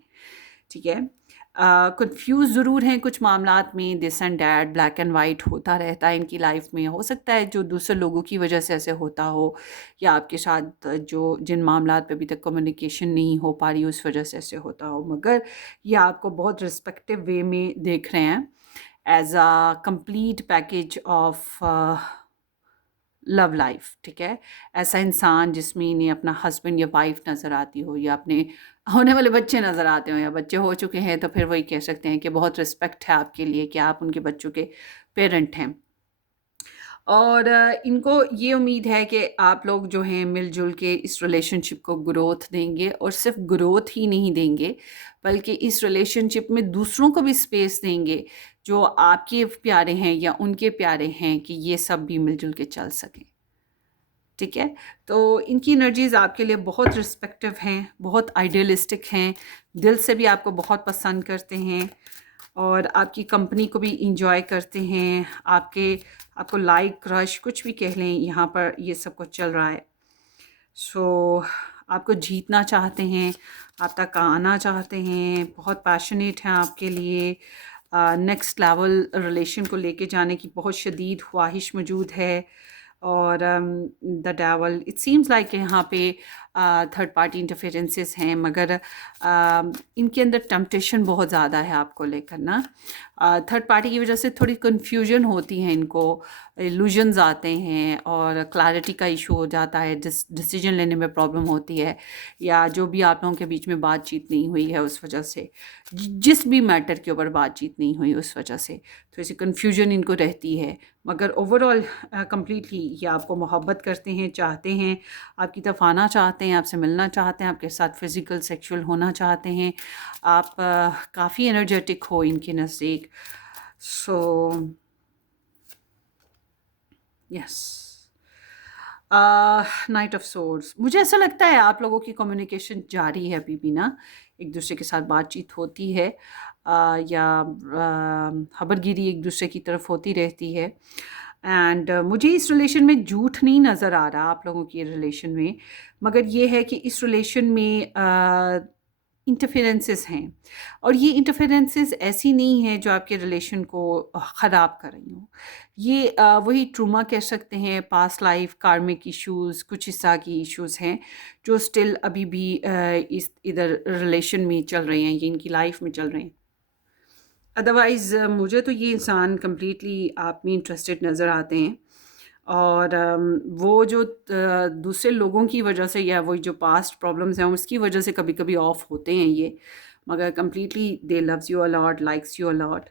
ठीक है? कंफ्यूज ज़रूर हैं कुछ मामलात में, this and that, black and white होता रहता है इनकी लाइफ में। हो सकता है जो दूसरे लोगों की वजह से ऐसे होता हो, या आपके साथ जो जिन मामलात पे अभी तक कम्युनिकेशन नहीं हो पा रही उस वजह से ऐसे होता हो, मगर ये आपको बहुत रिस्पेक्टिव वे में देख रहे हैं, as a complete package of love life, ठीक है? ऐसा इंसान जिसमें इन्हें अपना हस्बैंड या वाइफ नज़र आती हो, या अपने होने वाले बच्चे नज़र आते हो, या बच्चे हो चुके हैं तो फिर वही कह सकते हैं कि बहुत रिस्पेक्ट है आपके लिए कि आप उनके बच्चों के पेरेंट हैं। और इनको ये उम्मीद है कि आप लोग जो हैं मिलजुल के इस रिलेशनशिप को ग्रोथ देंगे, और सिर्फ ग्रोथ ही नहीं देंगे बल्कि इस रिलेशनशिप में दूसरों को भी स्पेस देंगे जो आपके प्यारे हैं या उनके प्यारे हैं, कि ये सब भी मिलजुल के चल सकें, ठीक है? तो इनकी एनर्जीज़ आपके लिए बहुत रिस्पेक्टिव हैं, बहुत आइडियलिस्टिक हैं, दिल से भी आपको बहुत पसंद करते हैं और आपकी कंपनी को भी इंजॉय करते हैं। आपको लाइक क्रश कुछ भी कह लें, यहाँ पर ये सब कुछ चल रहा है। सो आपको जीतना चाहते हैं, आप तक आना चाहते हैं, बहुत पैशनेट हैं आपके लिए, नेक्स्ट लेवल रिलेशन को लेके जाने की बहुत शदीद ख्वाहिश मौजूद है। और the devil, it seems like यहाँ पे थर्ड पार्टी इंटरफेरेंसेस हैं, मगर इनके अंदर टेम्पटेशन बहुत ज़्यादा है आपको लेकर ना। थर्ड पार्टी की वजह से थोड़ी कन्फ्यूजन होती है इनको, इल्यूजन्स आते हैं और क्लैरिटी का इशू हो जाता है, डिसीजन लेने में प्रॉब्लम होती है, या जो भी आप लोगों के बीच में बातचीत नहीं हुई है उस वजह से, जिस भी मैटर के ऊपर बातचीत नहीं हुई उस वजह से थोड़ी सी कन्फ्यूजन इनको रहती है। मगर ओवरऑल कम्प्लीटली ये आपको मोहब्बत करते हैं, चाहते हैं, आपकी तरफ आना चाहते हैं, आपसे मिलना चाहते हैं, आपके साथ फिज़िकल सेक्सुअल होना चाहते हैं, आप काफ़ी एनर्जेटिक हो इनके नज़दीक। So yes, night of swords, मुझे ऐसा लगता है आप लोगों की कम्युनिकेशन जारी है अभी भी ना, एक दूसरे के साथ बातचीत होती है, या खबरगिरी एक दूसरे की तरफ होती रहती है। एंड मुझे इस रिलेशन में झूठ नहीं नज़र आ रहा आप लोगों की रिलेशन में, मगर ये है कि इस रिलेशन में इंटरफेरेंसेस हैं, और ये इंटरफेरेंसेस ऐसी नहीं है जो आपके रिलेशन को ख़राब कर रही हों। ये वही ट्रूमा कह सकते हैं, पास्ट लाइफ कार्मिक इश्यूज़, कुछ इस तरह की इश्यूज़ हैं जो स्टिल अभी भी इस इधर रिलेशन में चल रहे हैं, ये इनकी लाइफ में चल रहे हैं। अदरवाइज़ मुझे तो ये इंसान कम्प्लीटली आप में इंटरेस्टेड नज़र आते हैं, और वो जो दूसरे लोगों की वजह से या वही जो पास्ट प्रॉब्लम्स हैं उसकी वजह से कभी कभी ऑफ होते हैं ये, मगर completely they loves you a lot, likes you a lot.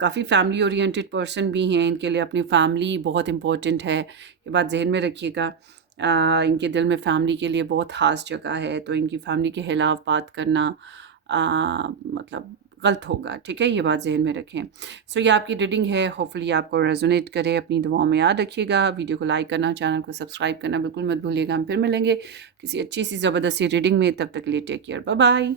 काफ़ी फैमिली ओरिएंटेड पर्सन भी हैं, इनके लिए अपनी फैमिली बहुत इम्पोर्टेंट है, ये बात जहन में रखिएगा। इनके दिल में फैमिली के लिए बहुत ख़ास जगह है, तो इनकी फैमिली के खिलाफ बात करना मतलब गलत होगा, ठीक है? ये बात जहन में रखें। सो ये आपकी रीडिंग है, होपफुली आपको रेजोनेट करे, अपनी दुआओं में याद रखिएगा। वीडियो को लाइक करना, चैनल को सब्सक्राइब करना बिल्कुल मत भूलिएगा। हम फिर मिलेंगे किसी अच्छी सी ज़बरदस्ती रीडिंग में, तब तक के लिए take care, bye bye.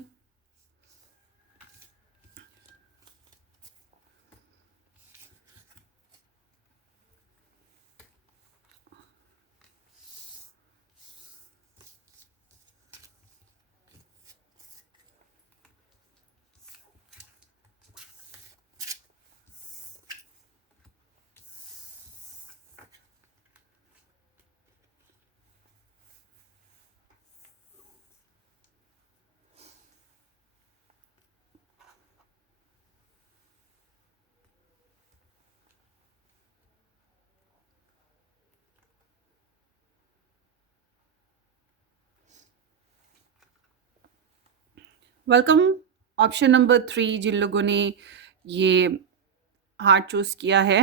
Welcome. Option number 3 जिन लोगों ने ये हार्ट चूज़ किया है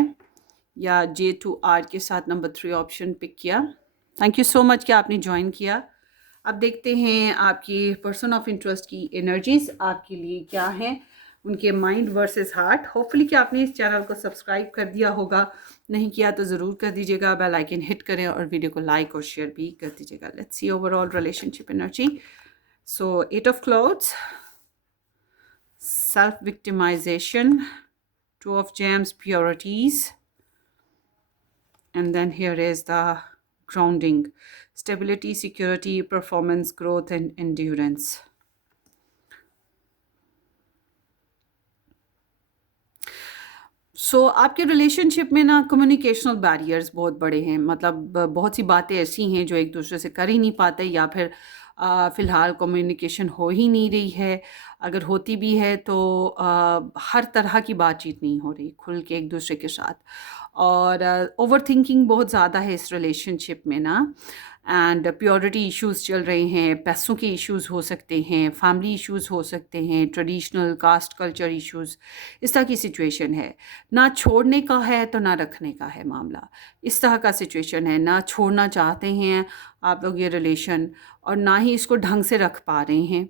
या J2R के साथ नंबर 3 ऑप्शन पिक किया, थैंक यू सो मच कि आपने ज्वाइन किया। अब देखते हैं आपकी पर्सन ऑफ इंटरेस्ट की एनर्जीज आपके लिए क्या हैं, उनके माइंड वर्सेस हार्ट। होपफुली कि आपने इस चैनल को सब्सक्राइब कर दिया होगा, नहीं किया तो ज़रूर कर दीजिएगा, बेल आइकन हिट करें और वीडियो को लाइक और शेयर भी कर दीजिएगा। Let's see overall relationship energy. So 8 of clouds, self-victimization, two of gems, purities, and then here is the grounding, stability, security, performance, growth, and endurance. आपके रिलेशनशिप में ना कम्युनिकेशनल बैरियर्स बहुत बड़े हैं, मतलब बहुत सी बातें ऐसी हैं जो एक दूसरे से कर ही नहीं पाते, या फिर फ़िलहाल कम्युनिकेशन हो ही नहीं रही है। अगर होती भी है तो हर तरह की बातचीत नहीं हो रही खुल के एक दूसरे के साथ, और ओवर थिंकिंग बहुत ज़्यादा है इस रिलेशनशिप में ना, एंड प्योरिटी इश्यूज चल रहे हैं, पैसों के इश्यूज हो सकते हैं, फैमिली इश्यूज हो सकते हैं, ट्रेडिशनल कास्ट कल्चर इश्यूज, इस तरह की सिचुएशन है। ना छोड़ने का है तो ना रखने का है मामला, इस तरह का सिचुएशन है। ना छोड़ना चाहते हैं आप लोग ये रिलेशन, और ना ही इसको ढंग से रख पा रहे हैं,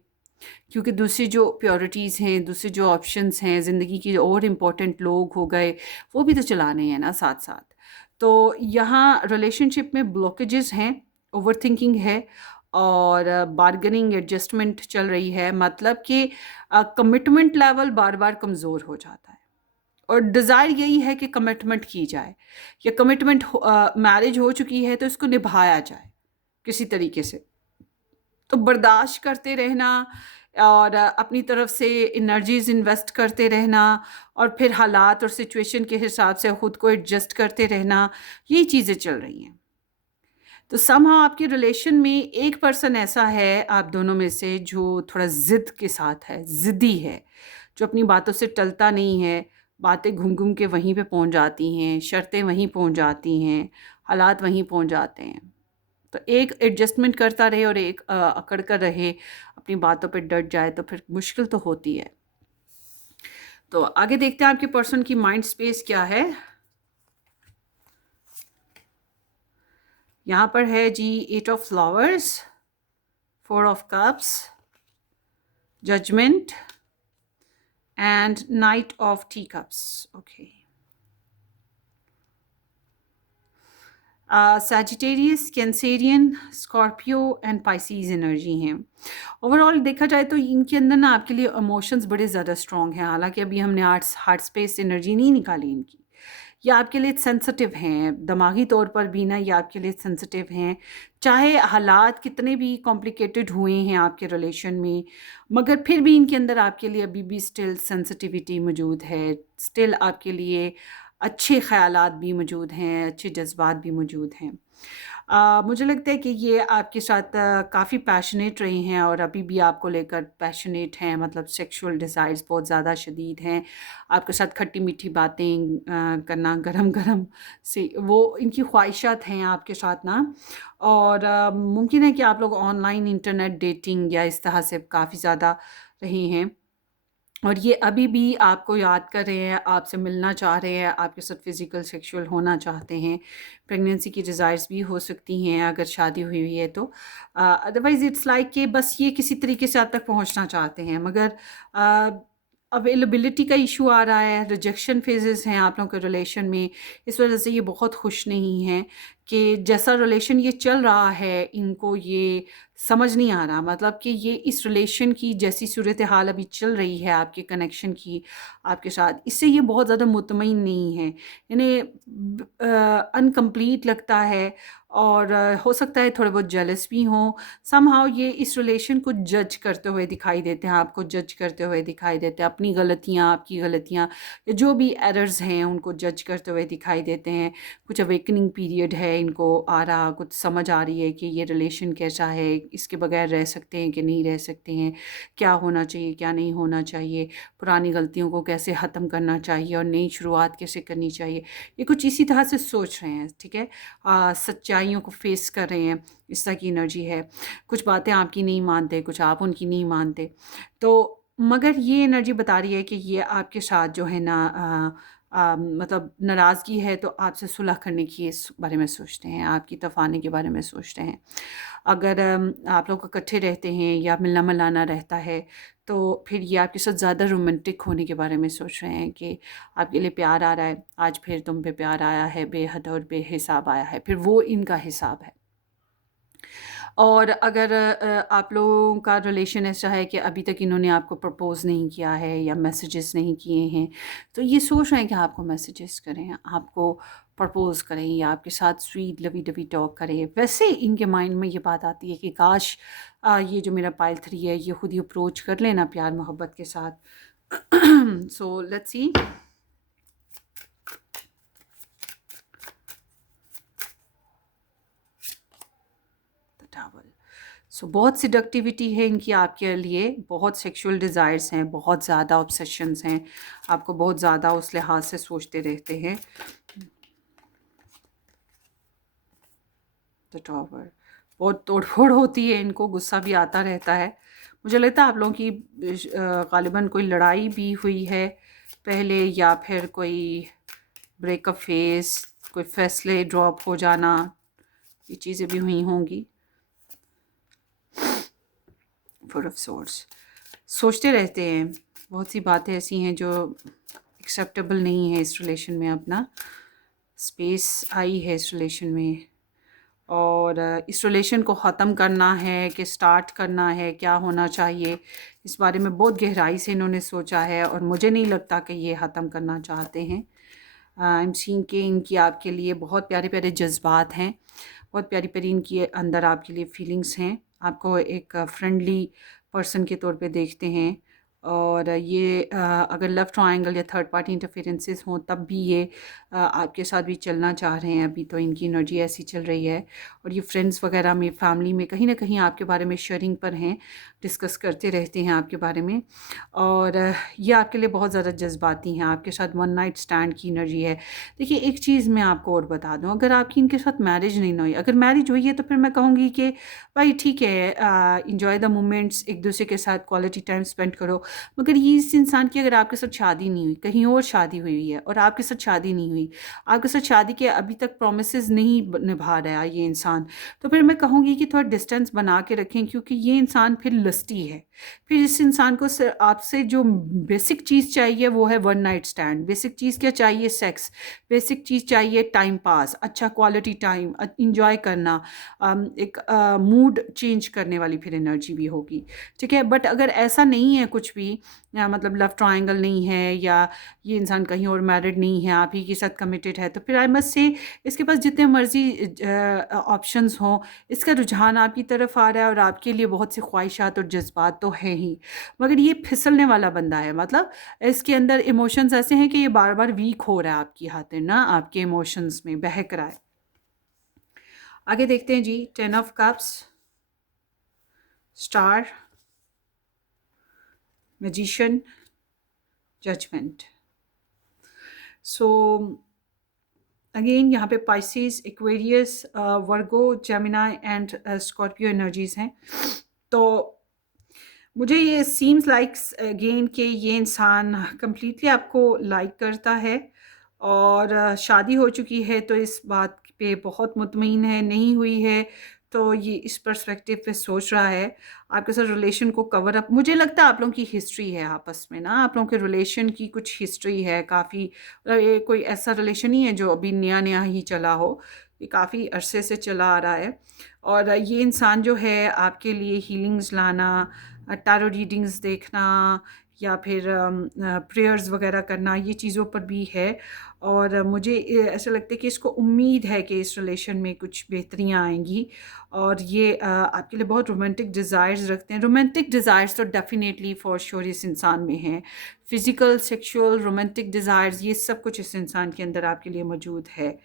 क्योंकि दूसरी जो प्योरिटीज़ हैं, दूसरे जो ऑप्शंस हैं, ज़िंदगी के और इम्पोर्टेंट लोग हो गए, वो भी तो चलाने हैं ना साथ साथ। तो यहाँ रिलेशनशिप में ब्लॉकेजेस हैं, ओवरथिंकिंग है, और बार्गेनिंग एडजस्टमेंट चल रही है, मतलब कि कमिटमेंट लेवल बार बार कमज़ोर हो जाता है, और डिज़ायर यही है कि कमिटमेंट की जाए, या कमिटमेंट मैरिज हो चुकी है तो इसको निभाया जाए किसी तरीके से। तो बर्दाश्त करते रहना और अपनी तरफ से एनर्जीज इन्वेस्ट करते रहना, और फिर हालात और सिचुएशन के हिसाब से ख़ुद को एडजस्ट करते रहना, ये चीज़ें चल रही हैं। तो समहाउ आपके रिलेशन में एक पर्सन ऐसा है आप दोनों में से जो थोड़ा ज़िद के साथ है, ज़िद्दी है, जो अपनी बातों से टलता नहीं है, बातें घूम घूम के वहीं पे पहुंच जाती हैं, शर्तें वहीं पहुंच जाती हैं, हालात वहीं पहुंच जाते हैं। तो एक एडजस्टमेंट करता रहे और एक अकड़ कर रहे, अपनी बातों पे डट जाए, तो फिर मुश्किल तो होती है। तो आगे देखते हैं आपके पर्सन की माइंड स्पेस क्या है। यहाँ पर है ji 8 of flowers, 4 of cups, judgement, and knight of tea cups. Okay, Sagittarius, Cancerian, Scorpio and Pisces energy हैं। ओवरऑल देखा जाए तो इनके अंदर ना आपके लिए इमोशंस बड़े ज़्यादा स्ट्रॉन्ग हैं, हालांकि अभी हमने हार्ट स्पेस एनर्जी नहीं निकाली इनकी। ये आपके लिए सेंसिटिव हैं, दिमागी तौर पर भी ना ये आपके लिए सेंसिटिव हैं, चाहे हालात कितने भी कॉम्प्लिकेटेड हुए हैं आपके रिलेशन में, मगर फिर भी इनके अंदर आपके लिए अभी भी स्टिल सेंसिटिविटी मौजूद है, स्टिल आपके लिए अच्छे ख़यालात भी मौजूद हैं, अच्छे जज्बात भी मौजूद हैं। मुझे लगता है कि ये आपके साथ काफ़ी पैशनेट रहे हैं, और अभी भी आपको लेकर पैशनेट हैं, मतलब सेक्सुअल डिज़ायर्स बहुत ज़्यादा शदीद हैं, आपके साथ खट्टी मीठी बातें करना, गरम गरम से वो इनकी ख्वाहिशात हैं आपके साथ ना। और मुमकिन है कि आप लोग ऑनलाइन इंटरनेट डेटिंग या इस तरह से काफ़ी ज़्यादा रहे हैं, और ये अभी भी आपको याद कर रहे हैं, आपसे मिलना चाह रहे हैं, आपके साथ फ़िज़िकल सेक्सुअल होना चाहते हैं। प्रेगनेंसी की डिज़ायर्स भी हो सकती हैं अगर शादी हुई हुई है तो। अदरवाइज़ इट्स लाइक कि बस ये किसी तरीके से आप तक पहुंचना चाहते हैं, मगर अवेलेबिलिटी का इशू आ रहा है, रिजेक्शन फेजेस हैं आप लोगों के रिलेशन में, इस वजह से ये बहुत खुश नहीं हैं कि जैसा रिलेशन ये चल रहा है, इनको ये समझ नहीं आ रहा, मतलब कि ये इस रिलेशन की जैसी सूरत हाल अभी चल रही है आपके कनेक्शन की आपके साथ, इससे ये बहुत ज़्यादा मुतमईन नहीं है, इन्हें अनकम्प्लीट लगता है, और हो सकता है थोड़े बहुत जेलस भी हों। समहाउ ये इस रिलेशन को जज करते हुए दिखाई देते हैं, आपको जज करते हुए दिखाई देते हैं, अपनी गलतियाँ, आपकी गलतियाँ, या जो भी एरर्स हैं उनको जज करते हुए दिखाई देते हैं। कुछ अवेकनिंग पीरियड है इनको आ रहा, कुछ समझ आ रही है कि ये रिलेशन कैसा है, इसके बगैर रह सकते हैं कि नहीं रह सकते हैं, क्या होना चाहिए क्या नहीं होना चाहिए, पुरानी गलतियों को कैसे ख़त्म करना चाहिए और नई शुरुआत कैसे करनी चाहिए। ये कुछ इसी तरह से सोच रहे हैं, ठीक है। सच्चाइयों को फेस कर रहे हैं, इस तरह की एनर्जी है। कुछ बातें आपकी नहीं मानते, कुछ आप उनकी नहीं मानते। तो मगर ये एनर्जी बता रही है कि ये आपके साथ जो है ना मतलब नाराज़गी है तो आपसे सुलह करने की इस बारे में सोचते हैं, आपकी तरफ आने के बारे में सोचते हैं। अगर आप लोग इकट्ठे रहते हैं या मिलना-मिलाना रहता है, तो फिर ये आपके साथ ज़्यादा रोमांटिक होने के बारे में सोच रहे हैं कि आपके लिए प्यार आ रहा है, आज फिर तुम पे प्यार आया है, बेहद और बेहिसाब आया है, फिर वो इनका हिसाब है। और अगर आप लोगों का रिलेशन ऐसा है कि अभी तक इन्होंने आपको प्रपोज़ नहीं किया है या मैसेजेस नहीं किए हैं, तो ये सोच रहे हैं कि आपको मैसेजेस करें, आपको प्रपोज़ करें या आपके साथ स्वीट लवी-डवी टॉक करें। वैसे इनके माइंड में ये बात आती है कि काश ये जो मेरा पाइल 3 है, ये खुद ही अप्रोच कर लेना प्यार मोहब्बत के साथ। So let's see. The towel. So बहुत सिडक्टिविटी है इनकी आपके लिए, बहुत सेक्सुअल डिज़ायर्स हैं, बहुत ज़्यादा ऑब्सेशंस हैं, आपको बहुत ज़्यादा उस लिहाज से सोचते रहते हैं। The tower. बहुत तोड़-फोड़ होती है इनको, गुस्सा भी आता रहता है। मुझे लगता है आप लोगों की ग़ालिबन कोई लड़ाई भी हुई है पहले, या फिर कोई ब्रेकअप फेज़, कोई फ़ैसले ड्रॉप हो जाना, ये चीज़ें भी हुई होंगी। Four of swords. सोचते रहते हैं, बहुत सी बातें ऐसी हैं जो एक्सेप्टेबल नहीं है इस रिलेशन में। अपना स्पेस आई है इस रिलेशन में, और इस रिलेशन को ख़त्म करना है कि स्टार्ट करना है, क्या होना चाहिए, इस बारे में बहुत गहराई से इन्होंने सोचा है। और मुझे नहीं लगता कि ये ख़त्म करना चाहते हैं। आई एम सीइंग कि इनकी आपके लिए बहुत प्यारे प्यारे जज्बात हैं, बहुत प्यारी प्यारी इनकी अंदर आपके लिए फीलिंग्स हैं। आपको एक फ्रेंडली पर्सन के तौर पे देखते हैं। और ये अगर लव ट्रायंगल या थर्ड पार्टी इंटरफेरेंसेस हों तब भी ये आपके साथ भी चलना चाह रहे हैं। अभी तो इनकी एनर्जी ऐसी चल रही है। और ये फ्रेंड्स वगैरह में, फैमिली में कहीं ना कहीं आपके बारे में शेयरिंग पर हैं, डिस्कस करते रहते हैं आपके बारे में। और ये आपके लिए बहुत ज़्यादा जज्बाती हैं, आपके साथ वन नाइट स्टैंड की एनर्जी है। देखिए एक चीज़ मैं आपको और बता दूं, अगर आपकी इनके साथ मैरिज नहीं हुई, अगर मैरिज हुई है तो फिर मैं कहूँगी कि भाई ठीक है, इंजॉय द मोमेंट्स, एक दूसरे के साथ क्वालिटी टाइम स्पेंड करो। मगर ये इस इंसान की अगर आपके साथ शादी नहीं हुई, कहीं और शादी हुई है और आपके साथ शादी नहीं हुई, आपके साथ शादी के अभी तक प्रोमिसेस नहीं निभा रहा है ये इंसान, तो फिर मैं कहूँगी कि थोड़ा डिस्टेंस बना के रखें, क्योंकि ये इंसान फिर लस्टी है। फिर इस इंसान को आपसे जो बेसिक चीज़ चाहिए वो है वन नाइट स्टैंड। बेसिक चीज़ क्या चाहिए? सेक्स। बेसिक चीज़ चाहिए टाइम पास, अच्छा क्वालिटी टाइम इंजॉय करना, एक मूड चेंज करने वाली फिर एनर्जी भी होगी, ठीक है। बट अगर ऐसा नहीं है कुछ भी, या मतलब लव ट्रायंगल नहीं है, या ये इंसान कहीं और मैरिड नहीं है, आप ही के साथ कमिटेड है, तो फिर आई मस्ट से इसके पास जितने मर्जी ऑप्शंस हों, इसका रुझान आपकी तरफ आ रहा है और आपके लिए बहुत सी ख्वाहिशात और जज्बात तो हैं ही। मगर ये फिसलने वाला बंदा है, मतलब इसके अंदर इमोशंस ऐसे हैं कि ये बार बार वीक हो रहा है आपकी खातिर ना, आपके इमोशंस में बहक रहा है। आगे देखते हैं ji. 10 of cups, star, magician, judgement. So again यहाँ पे Pisces, Aquarius, Virgo, Gemini and Scorpio energies हैं। तो मुझे ये सीम्स लाइक अगेन कि ये इंसान कम्प्लीटली आपको लाइक करता है, और शादी हो चुकी है तो इस बात पे बहुत मुतमईन है, नहीं हुई है तो ये इस पर्सपेक्टिव पे सोच रहा है आपके साथ रिलेशन को कवर अप। मुझे लगता है आप लोगों की हिस्ट्री है आपस में ना, आप लोगों के रिलेशन की कुछ हिस्ट्री है काफ़ी। ये कोई ऐसा रिलेशन नहीं है जो अभी नया नया ही चला हो, ये काफ़ी अरसे से चला आ रहा है। और ये इंसान जो है आपके लिए हीलिंग्स लाना, टैरो रीडिंग्स देखना, या फिर प्रेयर्स वगैरह करना, ये चीज़ों पर भी है। और मुझे ऐसा लगता है कि इसको उम्मीद है कि इस रिलेशन में कुछ बेहतरियाँ आएंगी। और ये आपके लिए बहुत रोमांटिक डिज़ायर्स रखते हैं। रोमांटिक डिज़ायर्स तो डेफिनेटली फॉर श्योर इस इंसान में हैं। फिज़िकल, सेक्सुअल, रोमांटिक डिज़ायर्स, ये सब कुछ इस इंसान के अंदर आपके लिए मौजूद है।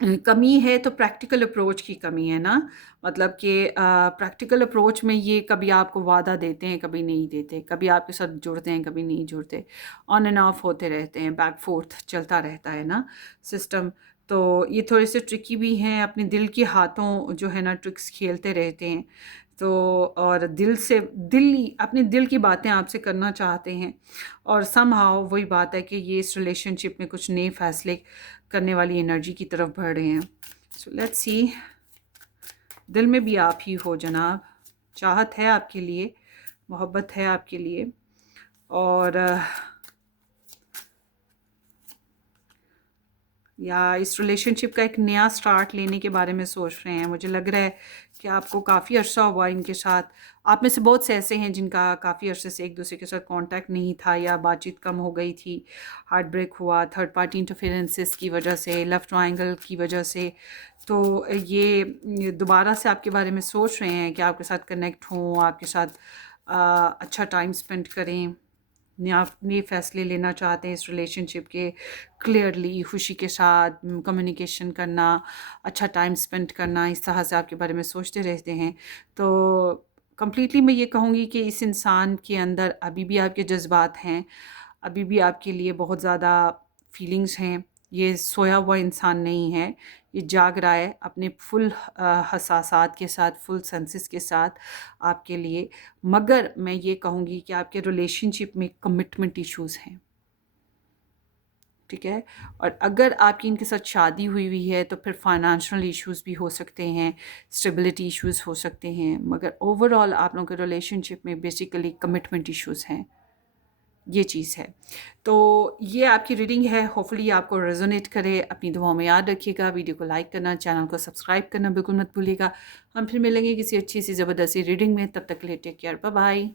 कमी है तो प्रैक्टिकल अप्रोच की कमी है ना। मतलब कि प्रैक्टिकल अप्रोच में ये कभी आपको वादा देते हैं, कभी नहीं देते, कभी आपके साथ जुड़ते हैं, कभी नहीं जुड़ते, ऑन एंड ऑफ होते रहते हैं, बैक फोर्थ चलता रहता है ना सिस्टम। तो ये थोड़े से ट्रिकी भी हैं, अपने दिल के हाथों जो है ना ट्रिक्स खेलते रहते हैं। तो और अपने दिल की बातें आपसे करना चाहते हैं, और समहाउ वही बात है कि ये इस रिलेशनशिप में कुछ नए फैसले करने वाली एनर्जी की तरफ बढ़ रहे हैं। सो लेट्स सी, दिल में भी आप ही हो जनाब, चाहत है आपके लिए, मोहब्बत है आपके लिए, और या इस रिलेशनशिप का एक नया स्टार्ट लेने के बारे में सोच रहे हैं। मुझे लग रहा है कि आपको काफ़ी अर्सा हुआ इनके साथ। आप में से बहुत से ऐसे हैं जिनका काफ़ी अरसे से एक दूसरे के साथ कांटेक्ट नहीं था, या बातचीत कम हो गई थी, हार्ट ब्रेक हुआ थर्ड पार्टी इंटरफेरेंसेस की वजह से, लव ट्रायंगल की वजह से। तो ये दोबारा से आपके बारे में सोच रहे हैं कि आपके साथ कनेक्ट हों, आपके साथ अच्छा टाइम स्पेंड करें, नए फ़ैसले लेना चाहते हैं इस रिलेशनशिप के, क्लियरली खुशी के साथ कम्युनिकेशन करना, अच्छा टाइम स्पेंड करना, इस तरह से आपके बारे में सोचते रहते हैं। तो कंप्लीटली मैं ये कहूँगी कि इस इंसान के अंदर अभी भी आपके जज़्बात हैं, अभी भी आपके लिए बहुत ज़्यादा फीलिंग्स हैं। ये सोया हुआ इंसान नहीं है, ये जाग रहा है अपने फुल हसासात के साथ, फुल सेंसेस के साथ आपके लिए। मगर मैं ये कहूँगी कि आपके रिलेशनशिप में कमिटमेंट इश्यूज़ हैं, ठीक है? और अगर आपकी इनके साथ शादी हुई हुई है तो फिर फाइनेंशियल इश्यूज़ भी हो सकते हैं, स्टेबिलिटी इश्यूज़ हो सकते हैं, मगर ओवरऑल आप लोगों के रिलेशनशिप में बेसिकली कमिटमेंट इश्यूज़ हैं, ये चीज़ है। तो ये आपकी रीडिंग है, होपफुली आपको रेजोनेट करे। अपनी दुआओं में याद रखिएगा, वीडियो को लाइक करना, चैनल को सब्सक्राइब करना बिल्कुल मत भूलिएगा। हम फिर मिलेंगे किसी अच्छी सी ज़बरदस्ती रीडिंग में, तब तक के लिए टेक केयर, बाय बाय।